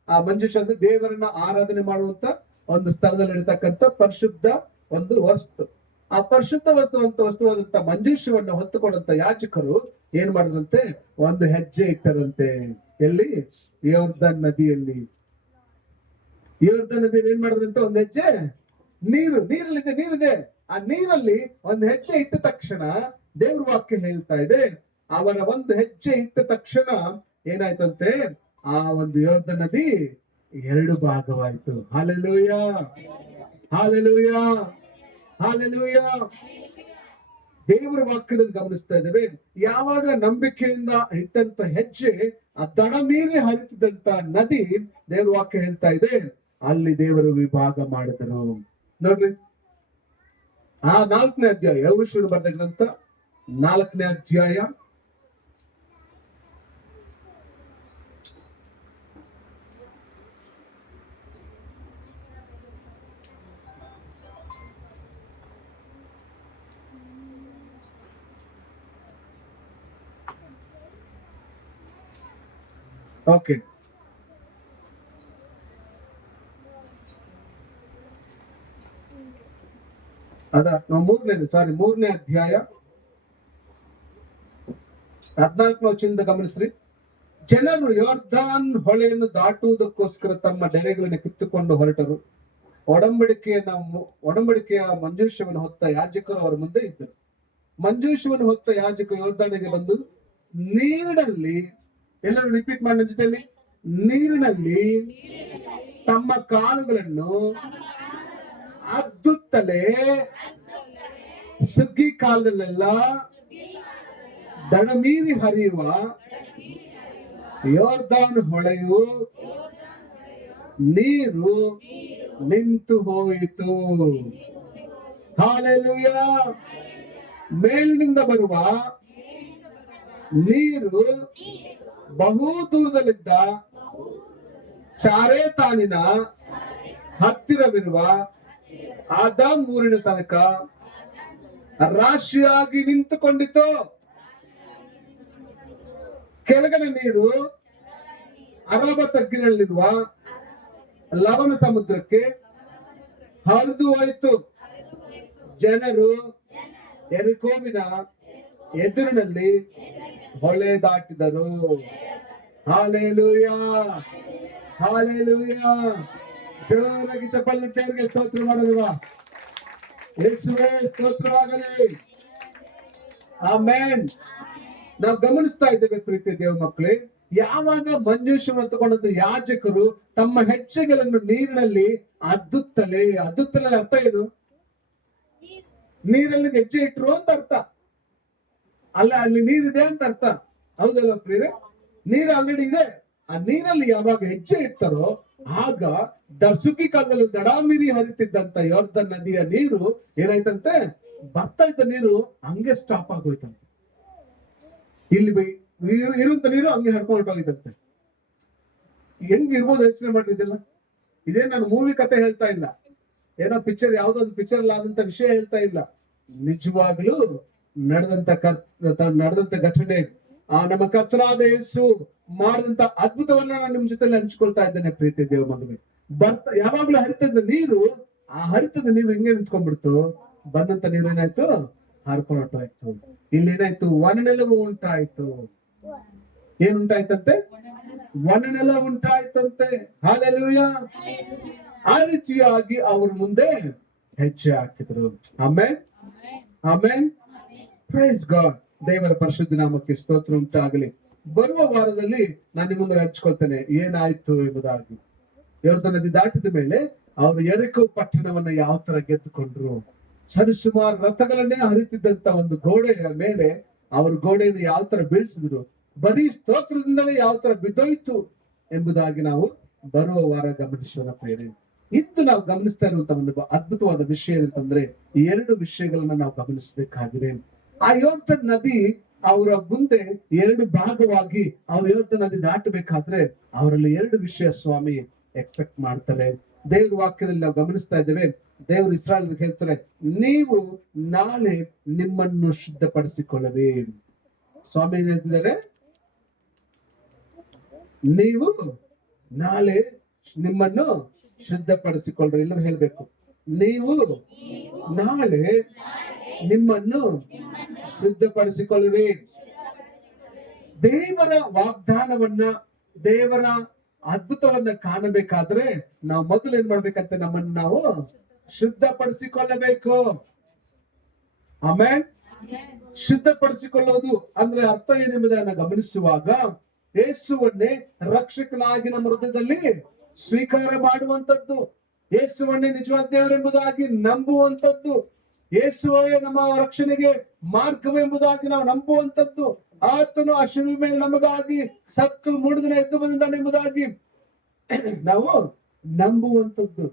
ಆ ಮಂಜೂಷ ಅಂದ್ರೆ ದೇವರನ್ನ ಆರಾಧನೆ ಮಾಡುವಂತ ಒಂದು ಸ್ಥಳದಲ್ಲಿ ಇರತಕ್ಕಂತ ಪರಿಶುದ್ಧ ಒಂದು ವಸ್ತು. ಆ ಪರಿಶುದ್ಧ ವಸ್ತುವಾದಂತ ಮಂಜೂಷವನ್ನು ಹೊತ್ತುಕೊಂಡಂತ ಯಾಜಕರು ಏನ್ ಮಾಡಿದ್ರಂತೆ? ಒಂದು ಹೆಜ್ಜೆ ಇಟ್ಟರಂತೆ. ಎಲ್ಲಿ? ಯೋರ್ದನ್ ನದಿಯಲ್ಲಿ. ಯೋರ್ದನ್ ನದಿಯಲ್ಲಿ ಏನ್ ಮಾಡಿದ್ರಂತೆ? ಒಂದು ಹೆಜ್ಜೆ ನೀರಿದೆ. ಆ ನೀರಲ್ಲಿ ಒಂದು ಹೆಜ್ಜೆ ಇಟ್ಟ ತಕ್ಷಣ ದೇವ್ರ ವಾಕ್ಯ ಹೇಳ್ತಾ ಇದೆ, ಅವರ ಒಂದು ಹೆಜ್ಜೆ ಇಟ್ಟ ತಕ್ಷಣ ಏನಾಯ್ತಂತೆ, ಆ ಒಂದು ಯೋರ್ದನ್ ನದಿ 2 ಭಾಗವಾಯ್ತು. Hallelujah, hallelujah, hallelujah. ದೇವರ ವಾಕ್ಯದಲ್ಲಿ ಗಮನಿಸ್ತಾ ಇದ್ದೇವೆ, ಯಾವಾಗ ನಂಬಿಕೆಯಿಂದ ಇಟ್ಟಂತ ಹೆಜ್ಜೆ ಆ ದಡ ಮೀರಿ ಹರಿತಿದ್ದಂತ ನದಿ, ದೇವರ ವಾಕ್ಯ ಹೇಳ್ತಾ ಇದೆ, ಅಲ್ಲಿ ದೇವರು ವಿಭಾಗ ಮಾಡಿದರು. ನೋಡ್ರಿ, ಆ 4ನೇ ಅಧ್ಯಾಯ, ಯೆಹೋಶುವನು ಬರೆದ ಗ್ರಂಥ 4ನೇ ಅಧ್ಯಾಯ ಓಕೆ, ಮೂರನೇ ಅಧ್ಯಾಯ 14ನೇ ವಚನದಿಂದ ಗಮನಿಸ್ರಿ. ಜನರು ಯೋರ್ದಾನ್ ಹೊಳೆಯನ್ನು ದಾಟುವುದಕ್ಕೋಸ್ಕರ ತಮ್ಮ ಡೇರೆಗಳನ್ನು ಕಿತ್ತುಕೊಂಡು ಹೊರಟರು. ಒಡಂಬಡಿಕೆಯ ಮಂಜೂಷವನ್ನು ಹೊತ್ತ ಯಾಜಕರು ಅವರ ಮುಂದೆ ಇದ್ದರು. ಮಂಜೂಷವನ್ನು ಹೊತ್ತ ಯಾಜಕರು ಯೋರ್ದಾನಿಗೆ ಬಂದು ನೀರಿನಲ್ಲಿ, ಎಲ್ಲರೂ ರಿಪೀಟ್ ಮಾಡಿ ನನ್ನ ಜೊತೆಯಲ್ಲಿ, ನೀರಿನಲ್ಲಿ ತಮ್ಮ ಕಾಲುಗಳನ್ನು ಅದ್ದುತ್ತಲೇ ಸುಗ್ಗಿ ಕಾಲದಲ್ಲೆಲ್ಲ ದಡಮೀರಿ ಹರಿಯುವ ಯೋರ್ದಾನ್ ಹೊಳೆಯು ನೀರು ನಿಂತು ಹೋಯಿತು. ಹಾಲೆಲೂಯ. ಮೇಲಿನಿಂದ ಬರುವ ನೀರು ಬಹು ದೂರದಲ್ಲಿದ್ದ ಚಾರೇತಾನಿನ ಹತ್ತಿರವಿರುವ ಆದಾಮ್ ಊರಿನ ತನಕ ರಾಶಿಯಾಗಿ ನಿಂತುಕೊಂಡಿತು. ಕೆಳಗಡೆ ನೀರು ಅರಬ ತಗ್ಗಿನಲ್ಲಿರುವ ಲವಣ ಸಮುದ್ರಕ್ಕೆ ಹರಿದು ಹೋಯಿತು. ಜನರು ಯೆರಿಕೋವಿನ ಎದುರಿನಲ್ಲಿ ಹೊಳೆ ದಾಟಿದರು. Hallelujah, hallelujah. ಜೋರಾಗಿ ಚಪ್ಪಾಳೆ ದೇವರಿಗೆ ಸ್ತೋತ್ರ ಮಾಡುವ. ಯೇಸುವೇ ಸ್ತೋತ್ರವಾಗಲಿ. ಆಮೆನ್. ನಾವು ಗಮನಿಸ್ತಾ ಇದ್ದೇವೆ ಪ್ರೀತಿ ದೇವ ಮಕ್ಕಳೇ, ಯಾವಾಗ ಮಂಜೂಷವನ್ನು ತಗೊಂಡದ್ದು ಯಾಜಕರು ತಮ್ಮ ಹೆಜ್ಜೆಗಳನ್ನು ನೀರಿನಲ್ಲಿ ಅದ್ದುತ್ತಲೇ ಅರ್ಥ ಏನು? ನೀರಲ್ಲಿ ಹೆಜ್ಜೆ ಇಟ್ರು ಅಂತ ಅರ್ಥ ಅಲ್ಲ, ಅಲ್ಲಿ ನೀರಿದೆ ಅಂತ ಅರ್ಥ. ಹೌದಲ್ಲ ಪ್ರಿಯರೇ? ನೀರು ಆಲ್ರೆಡಿ ಇದೆ. ಆ ನೀರಲ್ಲಿ ಯಾವಾಗ ಹೆಜ್ಜೆ ಇಡ್ತಾರೋ ಆಗ ಸುಗ್ಗಿ ಕಾಲದಲ್ಲಿ ದಡ ಮೀರಿ ಹರಿತಿದ್ದಂತ ಯೋರ್ದನ್ ನದಿಯ ನೀರು ಏನಾಯ್ತಂತೆ, ಬರ್ತಾ ಇದ್ದ ನೀರು ಹಂಗೆ ಸ್ಟಾಪ್ ಆಗೋಯ್ತಂತೆ. ಇಲ್ಲಿ ಇರುವಂತ ನೀರು ಹಂಗೆ ಹರ್ಕೊಂಡು ಹೋಗಿದಂತೆ. ಹೆಂಗ್ ಇರ್ಬೋದು ಯೋಚನೆ ಮಾಡ್ರಿ ಇದೆಲ್ಲ. ಇದೇ ನಾನು ಮೂವಿ ಕತೆ ಹೇಳ್ತಾ ಇಲ್ಲ, ಏನೋ ಪಿಕ್ಚರ್, ಯಾವ್ದೋ ಒಂದು ಪಿಕ್ಚರ್ ಆದಂತ ವಿಷಯ ಹೇಳ್ತಾ ಇಲ್ಲ. ನಿಜವಾಗ್ಲೂ ನಡೆದಂತ ಘಟನೆ, ನಮ್ಮ ಕರ್ತನಾದ ಯೇಸು ಮಾಡಿದಂತ ಅದ್ಭುತವನ್ನ ನಾನು ನಿಮ್ ಜೊತೆಲಿ ಹಂಚ್ಕೊಳ್ತಾ ಇದ್ದೇನೆ ಪ್ರೀತಿ ದೇವ ಮಗನೇ. ಯಾವಾಗ್ಲೂ ಹರಿತದ ನೀರು, ಆ ಹರಿತದ ನೀರು ಹೆಂಗೆ ನಿಂತ್ಕೊಂಡ್ಬಿಡ್ತು, ಬಂದಂತ ನೀರು ಏನಾಯ್ತು, ಹರ್ಕೊಂಡು ಹೊರಟೋಯ್ತು. ಇಲ್ಲಿ ಏನಾಯ್ತು, ವನನೆಲವು ಉಂಟಾಯ್ತು. ಏನುಂಟಾಯ್ತಂತೆ? ವನನೆಲ ಉಂಟಾಯ್ತಂತೆ. ಹಾಲೆಲೂಯ. ಆ ರೀತಿಯಾಗಿ ಅವ್ರ ಮುಂದೆ ಹೆಜ್ಜೆ ಹಾಕಿದ್ರು. Amen, amen. Praise God. ದೇವರ ಪರಿಶುದ್ಧ ನಾಮಕ್ಕೆ ಸ್ತೋತ್ರ ಉಂಟಾಗಲಿ. ಬರುವ ವಾರದಲ್ಲಿ ನಾನು ನಿಮ್ಮನ್ನು ಹಂಚ್ಕೊಳ್ತೇನೆ ಏನಾಯ್ತು ಎಂಬುದಾಗಿ. ಯೋರ್ದನ್ ನದಿ ದಾಟಿದ ಮೇಲೆ ಅವರು ಯೆರಿಕೋ ಪಟ್ಟಣವನ್ನ ಯಾವ ತರ ಗೆದ್ದುಕೊಂಡ್ರು, ಸರಿಸುಮಾರು ರಥಗಳನ್ನೇ ಹರಿತಿದ್ದಂತ ಒಂದು ಗೋಡೆಯ ಮೇಲೆ ಅವರು ಗೋಡೆಯನ್ನು ಯಾವ ತರ ಬೀಳ್ಸಿದ್ರು, ಬರೀ ಸ್ತೋತ್ರದಿಂದಲೇ ಯಾವ ತರ ಬಿದ್ದೋಯ್ತು ಎಂಬುದಾಗಿ ನಾವು ಬರುವ ವಾರ ಗಮನಿಸೋಣ ಪ್ರೇರಣೆ. ಇಂದು ನಾವು ಗಮನಿಸ್ತಾ ಇರುವಂತಹ ಒಂದು ಅದ್ಭುತವಾದ ವಿಷಯ ಏನಂತಂದ್ರೆ, ಈ 2 ವಿಷಯಗಳನ್ನ ನಾವು ಗಮನಿಸಬೇಕಾಗಿದೆ. ಆ ಯೋರ್ದನ್ ನದಿ ಅವರ ಮುಂದೆ 2 ಭಾಗವಾಗಿ ಅವ್ರ ಯೋರ್ದನ್ ನದಿ ದಾಟಬೇಕಾದ್ರೆ ಅವರಲ್ಲಿ 2 ವಿಷಯ ಸ್ವಾಮಿ ಎಕ್ಸ್ಪೆಕ್ಟ್ ಮಾಡ್ತಾರೆ. ದೇವ್ರ ವಾಕ್ಯದಲ್ಲಿ ನಾವು ಗಮನಿಸ್ತಾ ಇದ್ದೇವೆ, ದೇವರು ಇಸ್ರಾಯೇಲ್ಗೆ ಹೇಳ್ತಾರೆ, ನೀವು ನಾಳೆ ನಿಮ್ಮನ್ನು ಶುದ್ಧಪಡಿಸಿಕೊಳ್ಳರಿ. ಸ್ವಾಮಿ ಏನ್ ಹೇಳ್ತಿದ್ದಾರೆ, ನೀವು ನಾಳೆ ನಿಮ್ಮನ್ನು ಶುದ್ಧಪಡಿಸಿಕೊಳ್ಳ್ರಿ. ಎಲ್ಲರೂ ಹೇಳ್ಬೇಕು, ನೀವು ನಾಳೆ ನಿಮ್ಮನ್ನು ಶುದ್ಧಪಡಿಸಿಕೊಳ್ಳ್ರಿ. ದೇವರ ವಾಗ್ದಾನವನ್ನ, ದೇವರ ಅದ್ಭುತವನ್ನ ಕಾಣಬೇಕಾದ್ರೆ ನಾವು ಮೊದಲು ಏನ್ ಮಾಡ್ಬೇಕಂತ, ನಮ್ಮನ್ನು ನಾವು ಶುದ್ಧಪಡಿಸಿಕೊಳ್ಳಬೇಕು. ಆಮೇಲೆ ಶುದ್ಧಪಡಿಸಿಕೊಳ್ಳುವುದು ಅಂದ್ರೆ ಅರ್ಥ ಏನೆಂಬುದನ್ನು ಗಮನಿಸುವಾಗ ಯೇಸುವನ್ನೇ ರಕ್ಷಕನಾಗಿ ನಮ್ಮ ಹೃದಯದಲ್ಲಿ ಸ್ವೀಕಾರ ಮಾಡುವಂತದ್ದು, ಯೇಸುವನ್ನೇ ನಿಜವಾದ ದೇವರೆಂಬುದಾಗಿ ನಂಬುವಂತದ್ದು, ಯೇಸುವೇ ನಮ್ಮ ರಕ್ಷಣೆಗೆ ಮಾರ್ಗವೆಂಬುದಾಗಿ ನಾವು ನಂಬುವಂತದ್ದು, ಆತನು ಆ ಶಿಲುಬೆ ಮೇಲೆ ನಮಗಾಗಿ ಸತ್ತು 3 ದಿನ ಎದ್ದು ಬಂದಿದ್ದಾನೆಂಬುದಾಗಿ ನಾವು ನಂಬುವಂತದ್ದು.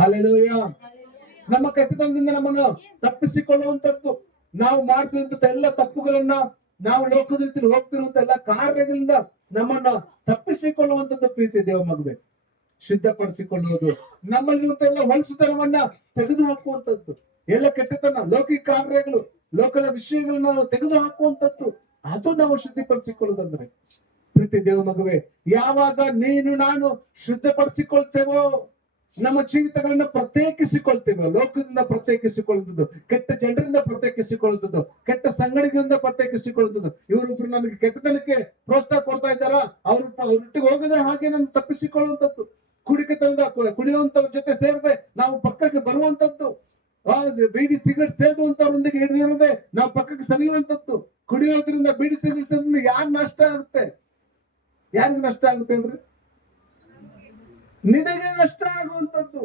ಹಲ್ಲೆಲೂಯಾ. ನಮ್ಮ ಕೆಟ್ಟತನದಿಂದ ನಮ್ಮನ್ನು ತಪ್ಪಿಸಿಕೊಳ್ಳುವಂತದ್ದು, ನಾವು ಮಾಡ್ತಿರುವಂತ ಎಲ್ಲ ತಪ್ಪುಗಳನ್ನ, ನಾವು ಲೋಕದ ರೀತಿಯಲ್ಲಿ ಹೋಗ್ತಿರುವಂತ ಎಲ್ಲ ಕಾರ್ಯಗಳಿಂದ ನಮ್ಮನ್ನ ತಪ್ಪಿಸಿಕೊಳ್ಳುವಂತದ್ದು ಪ್ರೀತಿ ದೇವ ಮಗುವೆ. ಶುದ್ಧಪಡಿಸಿಕೊಳ್ಳುವುದು, ನಮ್ಮಲ್ಲಿರುವಂತ ಎಲ್ಲ ಹೊಲಸುತನವನ್ನ ತೆಗೆದು ಹಾಕುವಂತದ್ದು, ಎಲ್ಲ ಕೆಟ್ಟತನ, ಲೌಕಿಕ ಕಾರ್ಯಗಳು, ಲೋಕದ ವಿಷಯಗಳನ್ನ ನಾವು ತೆಗೆದು ಹಾಕುವಂತದ್ದು, ಅದು ನಾವು ಶುದ್ಧಿಪಡಿಸಿಕೊಳ್ಳುವುದಂದ್ರೆ ಪ್ರೀತಿ ದೇವ ಮಗುವೆ. ಯಾವಾಗ ನೀನು ನಾನು ಶುದ್ಧಪಡಿಸಿಕೊಳ್ತೇವೋ, ನಮ್ಮ ಜೀವಿತಗಳನ್ನ ಪ್ರತ್ಯೇಕಿಸಿಕೊಳ್ತೇವೆ, ಲೋಕದಿಂದ ಪ್ರತ್ಯೇಕಿಸಿಕೊಳ್ಳುವುದು, ಕೆಟ್ಟ ಜನರಿಂದ ಪ್ರತ್ಯೇಕಿಸಿಕೊಳ್ಳುವುದು, ಕೆಟ್ಟ ಸಂಗಡಿಗರಿಂದ ಪ್ರತ್ಯೇಕಿಸಿಕೊಳ್ಳುವುದು. ಇವರೊಬ್ರು ನಮಗೆ ಕೆಟ್ಟತನಕ್ಕೆ ಪ್ರೋತ್ಸಾಹ ಕೊಡ್ತಾ ಇದ್ದಾರ, ಅವ್ರೊಟ್ಟಿಗೆ ಹೋಗದೆ ಹಾಗೆ ನಾನು ತಪ್ಪಿಸಿಕೊಳ್ಳುವಂತದ್ದು, ಕುಡಿಯುವಂತವ್ರ ಜೊತೆ ಸೇರದೆ ನಾವು ಪಕ್ಕಕ್ಕೆ ಬರುವಂತದ್ದು, ಬೀಡಿ ಸಿಗರೇಟ್ ಸೇದುವಂತವ್ರೊಂದಿಗೆ ಹಿಡಿದಿರದೆ ನಾವು ಪಕ್ಕಕ್ಕೆ ಸರಿಯುವಂತದ್ದು. ಕುಡಿಯೋದ್ರಿಂದ, ಬೀಡಿ ಸಿಗರೇಟ್ ಸೇದ್ರಿಂದ ಯಾರು ನಷ್ಟ ಆಗುತ್ತೆ? ಯಾರಿಗೆ ನಷ್ಟ ಆಗುತ್ತೆ ಹೇಳ್ರಿ? ನಿನಗೆ ನಷ್ಟ ಆಗುವಂತದ್ದು.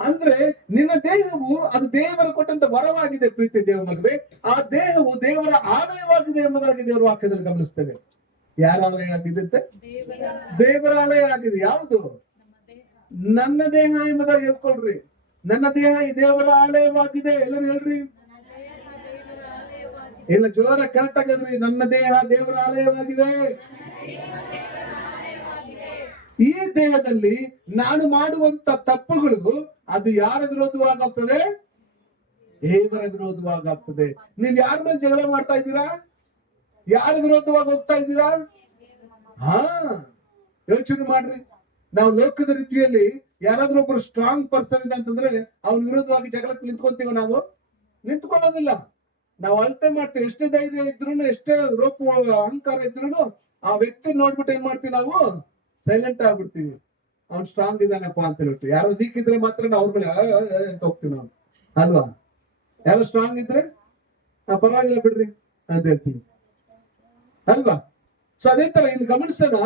ಅಂದ್ರೆ ನಿನ್ನ ದೇಹವು ಅದು ದೇವರ ಕೊಟ್ಟಂತ ವರವಾಗಿದೆ ಪ್ರೀತಿ ದೇವ ಮಗುವೆ. ಆ ದೇಹವು ದೇವರ ಆಲಯವಾಗಿದೆ ಎಂಬುದಾಗಿ ದೇವರ ವಾಕ್ಯದಲ್ಲಿ ಗಮನಿಸ್ತೇವೆ. ಯಾರ ಆಲಯ ಆಗಿದಂತೆ? ದೇವರ ಆಲಯ ಆಗಿದೆ. ಯಾವುದು? ನನ್ನ ದೇಹ ಎಂಬುದಾಗಿ ಹೇಳ್ಕೊಳ್ರಿ. ನನ್ನ ದೇಹ ಈ ದೇವರ ಆಲಯವಾಗಿದೆ. ಎಲ್ಲರೂ ಹೇಳ್ರಿ. ಇಲ್ಲ, ಜೋರ ಕರೆಕ್ಟ್ ಆಗಿ ಹೇಳ್ರಿ. ನನ್ನ ದೇಹ ದೇವರ ಆಲಯವಾಗಿದೆ. ಈ ದೇಹದಲ್ಲಿ ನಾನು ಮಾಡುವಂತ ತಪ್ಪುಗಳು ಅದು ಯಾರ ವಿರೋಧವಾಗ್ತದೆ? ದೇವರ ವಿರೋಧವಾಗ್ತದೆ. ನೀವ್ ಯಾರ ಮೇಲೆ ಜಗಳ ಮಾಡ್ತಾ ಇದ್ದೀರಾ? ಯಾರ ವಿರೋಧವಾಗಿ ಹೋಗ್ತಾ ಇದ್ದೀರಾ? ಯೋಚನೆ ಮಾಡ್ರಿ. ನಾವು ಲೋಕದ ರೀತಿಯಲ್ಲಿ ಯಾರಾದ್ರೂ ಒಬ್ರು ಸ್ಟ್ರಾಂಗ್ ಪರ್ಸನ್ ಇದೆ ಅಂತಂದ್ರೆ ಅವ್ನ ವಿರೋಧವಾಗಿ ಜಗಳಕ್ಕೆ ನಿಂತ್ಕೊಂತೀವಿ. ನಾವು ನಿಂತ್ಕೊಳ್ಳೋದಿಲ್ಲ. ನಾವು ಅಳತೆ ಮಾಡ್ತೀವಿ. ಎಷ್ಟೇ ಧೈರ್ಯ ಇದ್ರು, ಎಷ್ಟೇ ರೂಪ ಅಹಂಕಾರ ಇದ್ರು ಆ ವ್ಯಕ್ತಿ ನೋಡ್ಬಿಟ್ಟು ಏನ್ ಮಾಡ್ತೀವಿ? ನಾವು ಸೈಲೆಂಟ್ ಆಗ್ಬಿಡ್ತೀವಿ. ಅವ್ನು ಸ್ಟ್ರಾಂಗ್ ಇದ್ದಾನಪ್ಪ ಅಂತ ಹೇಳ್ಬಿಟ್ಟು. ಯಾರೋ ವೀಕ್ ಇದ್ರೆ ಮಾತ್ರ ಅವ್ರ ಮೇಲೆ ಅಂತ ಹೋಗ್ತೀವಿ ನಾವು, ಅಲ್ವಾ? ಯಾರೋ ಸ್ಟ್ರಾಂಗ್ ಇದ್ರೆ ಪರವಾಗಿಲ್ಲ ಬಿಡ್ರಿ ಅಂತ ಹೇಳ್ತೀವಿ, ಅಲ್ವಾ? ಸೊ ಅದೇ ತರ ಇಲ್ಲಿ ಗಮನಿಸೋಣ.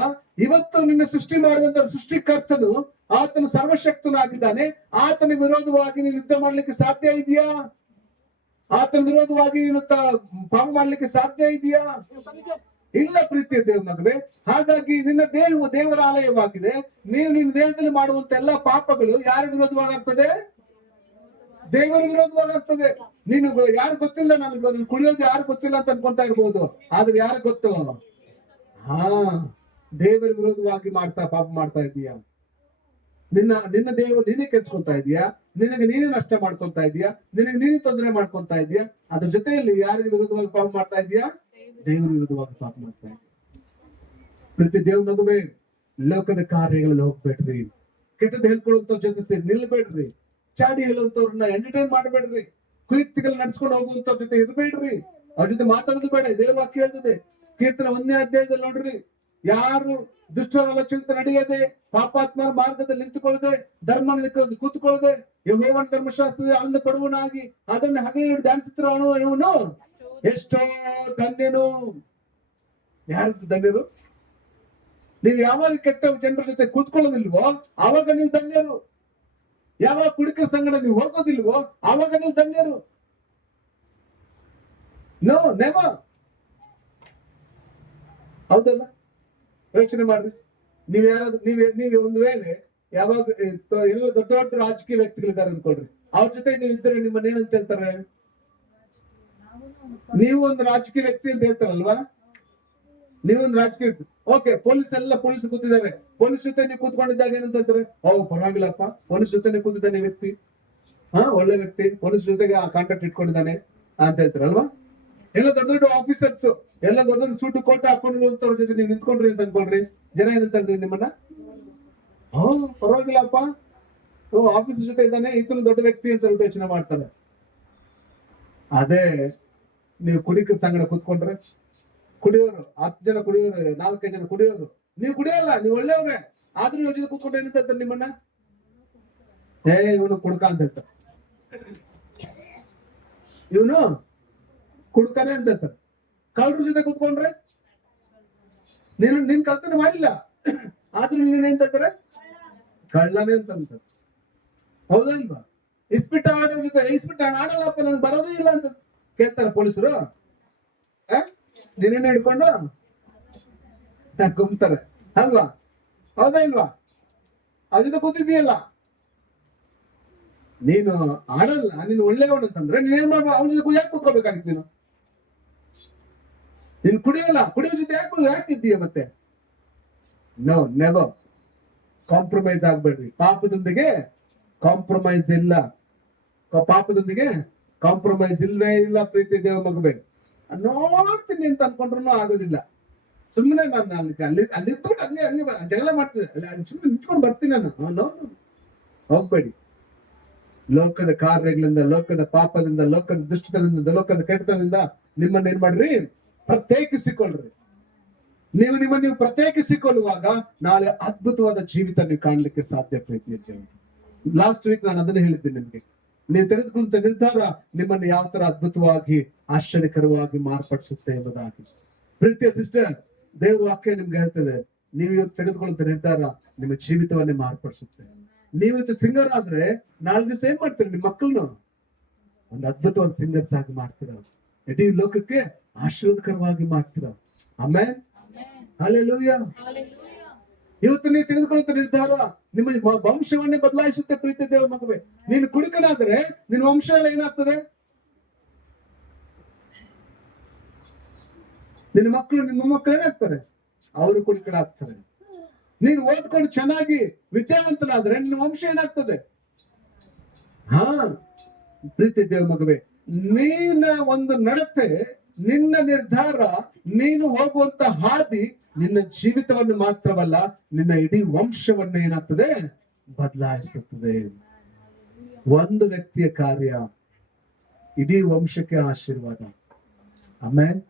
ಇವತ್ತು ನಿನ್ನ ಸೃಷ್ಟಿ ಮಾಡಿದಂತ ಸೃಷ್ಟಿಕರ್ತನು ಆತನು ಸರ್ವಶಕ್ತನಾಗಿದ್ದಾನೆ. ಆತನ ವಿರೋಧವಾಗಿ ನೀನು ಯುದ್ಧ ಮಾಡ್ಲಿಕ್ಕೆ ಸಾಧ್ಯ ಇದೆಯಾ? ಆತನ ವಿರೋಧವಾಗಿ ನೀನು ಪಾಪ ಮಾಡ್ಲಿಕ್ಕೆ ಸಾಧ್ಯ ಇದೆಯಾ? ಇಲ್ಲ ಪ್ರೀತಿಯ ದೇವ ಮಗುವೆ. ಹಾಗಾಗಿ ನಿನ್ನ ದೇಹವು ದೇವರ ಆಲಯವಾಗಿದೆ. ನೀನು ನಿನ್ನ ದೇಹದಲ್ಲಿ ಮಾಡುವಂತ ಎಲ್ಲಾ ಪಾಪಗಳು ಯಾರ ವಿರೋಧವಾಗ್ತದೆ? ದೇವರ ವಿರೋಧವಾಗ್ತದೆ. ನೀನು ಯಾರು ಗೊತ್ತಿಲ್ಲ, ನನಗೆ ಕುಡಿಯೋದು ಯಾರು ಗೊತ್ತಿಲ್ಲ ಅಂತ ಅನ್ಕೊಂತಾ ಇರ್ಬೋದು. ಆದ್ರೆ ಯಾರು ಗೊತ್ತು? ದೇವರ ವಿರೋಧವಾಗಿ ಪಾಪ ಮಾಡ್ತಾ ಇದೀಯಾ. ನಿನ್ನ ದೇವ ನೀನೇ ಕೆಲ್ಸ್ಕೊಂತಾ ಇದೀಯಾ, ನಿನಗೆ ನೀನೇ ನಷ್ಟ ಮಾಡ್ಕೊಂತಾ ಇದೀಯಾ, ನಿನಗೆ ನೀನೇ ತೊಂದರೆ ಮಾಡ್ಕೊಂತಾ ಇದೀಯಾ. ಅದ್ರ ಜೊತೆಯಲ್ಲಿ ಯಾರಿಗೆ ವಿರೋಧವಾಗಿ ಪಾಪ ಮಾಡ್ತಾ ಇದೀಯಾ? ದೇವರ ವಿರುದ್ಧವಾಗಿ ಪಾಪ ಮಾಡ್ತಾ ಇದ್ದೀವಿ. ಪ್ರತಿ ದೇವ ಮಗುವೆ, ಲೋಕದ ಕಾರ್ಯಗಳಲ್ಲಿ ಹೋಗ್ಬೇಡ್ರಿ. ಕೆಟ್ಟದ್ದು ಹೇಳ್ಕೊಡುವಂತ ಜೊತೆ ನಿಲ್ಬೇಡ್ರಿ. ಚಾಡಿ ಹೇಳುವಂತವ್ರನ್ನ ಎಂಟರ್ಟೈನ್ ಮಾಡ್ಬೇಡ್ರಿ. ಕುಯುಕ್ತಿಗಳು ನಡ್ಸ್ಕೊಂಡು ಹೋಗುವಂತ ಜೊತೆ ಇರ್ಬೇಡ್ರಿ. ಅವ್ರ ಜೊತೆ ಮಾತಾಡೋದು ಬೇಡ. ದೇವ ವಾಕ್ಯ ಹೇಳ್ತದೆ ಕೀರ್ತನ 1ನೇ ಅಧ್ಯಾಯದಲ್ಲಿ ನೋಡ್ರಿ. ಯಾರು ದುಷ್ಟರ ಆಲೋಚನೆ ನಡೆಯದೆ, ಪಾಪಾತ್ಮರ ಮಾರ್ಗದಲ್ಲಿ ನಿಂತುಕೊಳ್ಳದೆ, ಧರ್ಮ ಕೂತ್ಕೊಳ್ಳದೆ, ಯೆಹೋವನ ಧರ್ಮಶಾಸ್ತ್ರದ ಆನಂದ ಪಡುವನಾಗಿ ಅದನ್ನು ಹಗಲಿರುಳು ಧ್ಯಾನಿಸುತ್ತಿರುವವನು ಎಷ್ಟೋ ಧನ್ಯನು. ಯಾರು ಧನ್ಯರು? ನೀವು ಯಾವಾಗ ಕೆಟ್ಟ ಜನರ ಜೊತೆ ಕೂತ್ಕೊಳ್ಳೋದಿಲ್ವೋ ಆವಾಗ ನೀವು ಧನ್ಯರು. ಯಾವಾಗ ಕುಡಿಕರ ಸಂಗಡ ನೀವು ಹೋಗೋದಿಲ್ವೋ ಆವಾಗ ನೀವು ಧನ್ಯರು. No never. ಹೌದಲ್ಲ? ಯೋಚನೆ ಮಾಡ್ರಿ. ನೀವ್ ಯಾರಾದ್ರೂ ನೀವೇ ಒಂದು ವೇಳೆ ಯಾವಾಗ ಎಲ್ಲ ದೊಡ್ಡ ದೊಡ್ಡ ರಾಜಕೀಯ ವ್ಯಕ್ತಿಗಳಿದ್ದಾರೆ ಅನ್ಕೊಳ್ರಿ, ಅವ್ರ ಜೊತೆ ನೀವು ಇದ್ರೆ ನಿಮ್ಮನ್ನೇನಂತ ಹೇಳ್ತಾರೆ? ನೀವು ಒಂದು ರಾಜಕೀಯ ವ್ಯಕ್ತಿ ಅಂತ ಹೇಳ್ತಾರಲ್ವಾ? ನೀವೊಂದು ರಾಜಕೀಯ ವ್ಯಕ್ತಿ. ಓಕೆ, ಪೊಲೀಸ್ ಕೂತಿದ್ದಾರೆ. ಪೊಲೀಸ್ ಜೊತೆ ನೀವು ಕೂತ್ಕೊಂಡಿದ್ದಾಗ ಏನಂತ ಹೇಳ್ತಾರೆ? ಪರವಾಗಿಲ್ಲಪ್ಪ, ಪೊಲೀಸ್ ಜೊತೆ ಕೂತಿದ್ದಾನೆ ವ್ಯಕ್ತಿ, ಒಳ್ಳೆ ವ್ಯಕ್ತಿ, ಪೊಲೀಸ್ ಜೊತೆಗೆ ಕಾಂಟ್ಯಾಕ್ಟ್ ಇಟ್ಕೊಂಡಿದ್ದಾನೆ ಅಂತ ಹೇಳ್ತಾರಲ್ವಾ? ಎಲ್ಲ ದೊಡ್ಡ ದೊಡ್ಡ ಆಫೀಸರ್ಸ್, ಎಲ್ಲ ದೊಡ್ಡ ದೊಡ್ಡ ಸೂಟು ಕೋಟ ಹಾಕೊಂಡಿರುವಂತವ್ರ ಜೊತೆ ನೀವು ನಿಂತ್ಕೊಂಡ್ರಿ ಅಂತ ಅನ್ಕೊಳ್ರಿ, ಜನ ಏನಂತ ನಿಮ್ಮನ್ನ? ಪರವಾಗಿಲ್ಲಪ್ಪ, ಆಫೀಸರ್ ಜೊತೆ ಇದ್ದಾನೆ, ಇದನ್ನು ದೊಡ್ಡ ವ್ಯಕ್ತಿ ಅಂತ ಯೋಚನೆ ಮಾಡ್ತಾರೆ. ಅದೇ ನೀವು ಕುಡಿಕರ ಸಂಗಡ ಕೂತ್ಕೊಂಡ್ರೆ, ಕುಡಿಯೋರು 10 ಜನ ಕುಡಿಯೋರು, 4-5 ಜನ ಕುಡಿಯೋರು, ನೀವು ಕುಡಿಯಲ್ಲ, ನೀವು ಒಳ್ಳೆಯವ್ರೆ, ಆದ್ರೂ ಯೋಚನೆ ಕೂತ್ಕೊಂಡು ಏನಂತ ನಿಮ್ಮನ್ನ? ಇವನು ಕುಡ್ಕ ಅಂತ ಹೇಳ್ತಾರೆ, ಇವನು ಕುಡ್ಕನೆ ಅಂತ ಹೇಳ್ತಾರೆ. ಕಳ್ಳರ ಜೊತೆ ಕೂತ್ಕೊಂಡ್ರೆ ನೀನ್ ಕಳ್ತನ ಮಾಡಿಲ್ಲ, ಆದ್ರೂ ನೀನ್ ಏನ್ ಹೇಳ್ತಾರೆ, ಕಳ್ಳನೇ ಅಂತ ಅಂತಾರೆ. ಹೌದಲ್ವಾ? ಇಸ್ಪಿಟ್ಟ ಆಡೋರ್ ಜೊತೆ ಇಸ್ಪಿಟ್ಟ ಆಡಲ್ಲಪ್ಪ, ನನ್ಗೆ ಬರೋದೇ ಇಲ್ಲ ಅಂತ ಕೇಳ್ತಾರೆ ಪೊಲೀಸರು. ನೀನೇನು ಹಿಡ್ಕೊಂಡು ಗುಮ್ತಾರೆ ಅಲ್ವಾ? ಹೌದಾ ಇಲ್ವಾ? ಅವ್ರ ಜೊತೆ ಕೂತಿದ್ದೀಯಲ್ಲ, ನೀನು ಆಡಲ್ಲ, ನೀನು ಒಳ್ಳೆಯವನು ಅಂತಂದ್ರೆ ನೀನೇನ್ ಮಾಡ್ಬೋ, ಅವನ ಜೊತೆ ಯಾಕೆ ಕೂತ್ಕೋಬೇಕಾಗಿತ್ತು? ನೀನು ಕುಡಿಯಲ್ಲ, ಕುಡಿಯೋ ಜೊತೆ ಯಾಕಿದ್ದೀಯ ಮತ್ತೆ? No, never. ಕಾಂಪ್ರಮೈಸ್ ಆಗ್ಬೇಡ್ರಿ. ಪಾಪದೊಂದಿಗೆ ಕಾಂಪ್ರಮೈಸ್ ಇಲ್ಲ, ಪಾಪದೊಂದಿಗೆ ಕಾಂಪ್ರಮೈಸ್ ಇಲ್ವೇ ಇಲ್ಲ. ಪ್ರೀತಿ ದೇವ ಮಗುವೆ, ನೋಡ್ತೀನಿ ಅಂತ ಅನ್ಕೊಂಡ್ರು ಆಗೋದಿಲ್ಲ. ಸುಮ್ಮನೆ ನಾನು ಅಲ್ಲಿ ಇರ್ಬಿಟ್ಟು ಹಂಗೆ ಹಂಗೆ ಜಗಳ ಮಾಡ್ತಿದ್ದೆ, ಅಲ್ಲಿ ಸುಮ್ಮನೆ ನಿಂತ್ಕೊಂಡು ಬರ್ತೀನಿ ನಾನು. ಹೋಗ್ಬೇಡಿ. ಲೋಕದ ಕಾರ್ಯಗಳಿಂದ, ಲೋಕದ ಪಾಪದಿಂದ, ಲೋಕದ ದುಷ್ಟತನದಿಂದ, ಲೋಕದ ಕೆಟ್ಟತನದಿಂದ ನಿಮ್ಮನ್ನ ಏನ್ ಮಾಡ್ರಿ, ಪ್ರತ್ಯೇಕಿಸಿಕೊಳ್ಳ್ರಿ. ನೀವು ಪ್ರತ್ಯೇಕಿಸಿಕೊಳ್ಳುವಾಗ ನಾಳೆ ಅದ್ಭುತವಾದ ಜೀವಿತ ನೀವು ಕಾಣ್ಲಿಕ್ಕೆ ಸಾಧ್ಯ. ಪ್ರೀತಿ ಲಾಸ್ಟ್ ವೀಕ್ ನಾನು ಅದನ್ನೇ ಹೇಳಿದ್ದೀನಿ ನಿಮ್ಗೆ. ನೀವು ತೆಗೆದುಕೊಂಡ ನಿರ್ಧಾರ ನಿಮ್ಮನ್ನು ಯಾವ ತರ ಅದ್ಭುತವಾಗಿ ಆಶ್ಚರ್ಯಕರವಾಗಿ ಮಾರ್ಪಡಿಸುತ್ತೆ ಎಂಬುದಾಗಿ. ಪ್ರೀತಿಯ ಸಿಸ್ಟರ್, ದೇವ್ರ ವಾಕ್ಯ ನಿಮ್ಗೆ ಹೇಳ್ತದೆ, ನೀವು ಇವತ್ತು ತೆಗೆದುಕೊಳ್ಳುವಂತ ನಿರ್ಧಾರ ನಿಮ್ಮ ಜೀವಿತವನ್ನೇ ಮಾರ್ಪಡಿಸುತ್ತೆ. ನೀವು ಇವತ್ತು ಸಿಂಗರ್ ಆದ್ರೆ ನಾಳೆ ದಿವಸ ಏನ್ ಮಾಡ್ತೀರಿ, ನಿಮ್ಮ ಮಕ್ಕಳನ್ನು ಒಂದು ಅದ್ಭುತವಾದ ಸಿಂಗರ್ಸ್ ಆಗಿ ಮಾಡ್ತೀರ, ಇಡೀ ಲೋಕಕ್ಕೆ ಆಶೀರ್ವಾದಕರವಾಗಿ ಮಾಡ್ತೀರ. ಆಮೇಲೆ ಹಲ್ಲೆಲೂಯಾ. ಇವತ್ತು ನೀವು ತೆಗೆದುಕೊಳ್ಳುವಂತ ನಿರ್ಧಾರ ನಿಮ್ಮ ವಂಶವನ್ನೇ ಬದಲಾಯಿಸುತ್ತೆ. ಪ್ರೀತಿ ದೇವ ಮಗುವೆ, ನೀನು ಕುಡುಕನಾದ್ರೆ ನಿನ್ನ ವಂಶ ಎಲ್ಲ ಏನಾಗ್ತದೆ? ನಿನ್ನ ಮಕ್ಕಳು, ನಿಮ್ಮ ಮಕ್ಕಳು ಏನಾಗ್ತಾರೆ? ಅವರು ಕುಡುಕರಾಗ್ತಾರೆ. ನೀನು ಓದ್ಕೊಂಡು ಚೆನ್ನಾಗಿ ವಿದ್ಯಾವಂತನಾದ್ರೆ ನಿನ್ನ ವಂಶ ಏನಾಗ್ತದೆ? ಹಾ, ಪ್ರೀತಿ ದೇವ ಮಗುವೆ, ನಿನ್ನ ಒಂದು ನಡತೆ, ನಿನ್ನ ನಿರ್ಧಾರ, ನೀನು ಹೋಗುವಂತ ಹಾದಿ ನಿನ್ನ ಜೀವಿತವನ್ನು ಮಾತ್ರವಲ್ಲ, ನಿನ್ನ ಇಡೀ ವಂಶವನ್ನು ಏನಾಗ್ತದೆ? ಬದಲಾಯಿಸುತ್ತದೆ. ಒಂದು ವ್ಯಕ್ತಿಯ ಕಾರ್ಯ ಇಡೀ ವಂಶಕ್ಕೆ ಆಶೀರ್ವಾದ. ಆಮೇಲೆ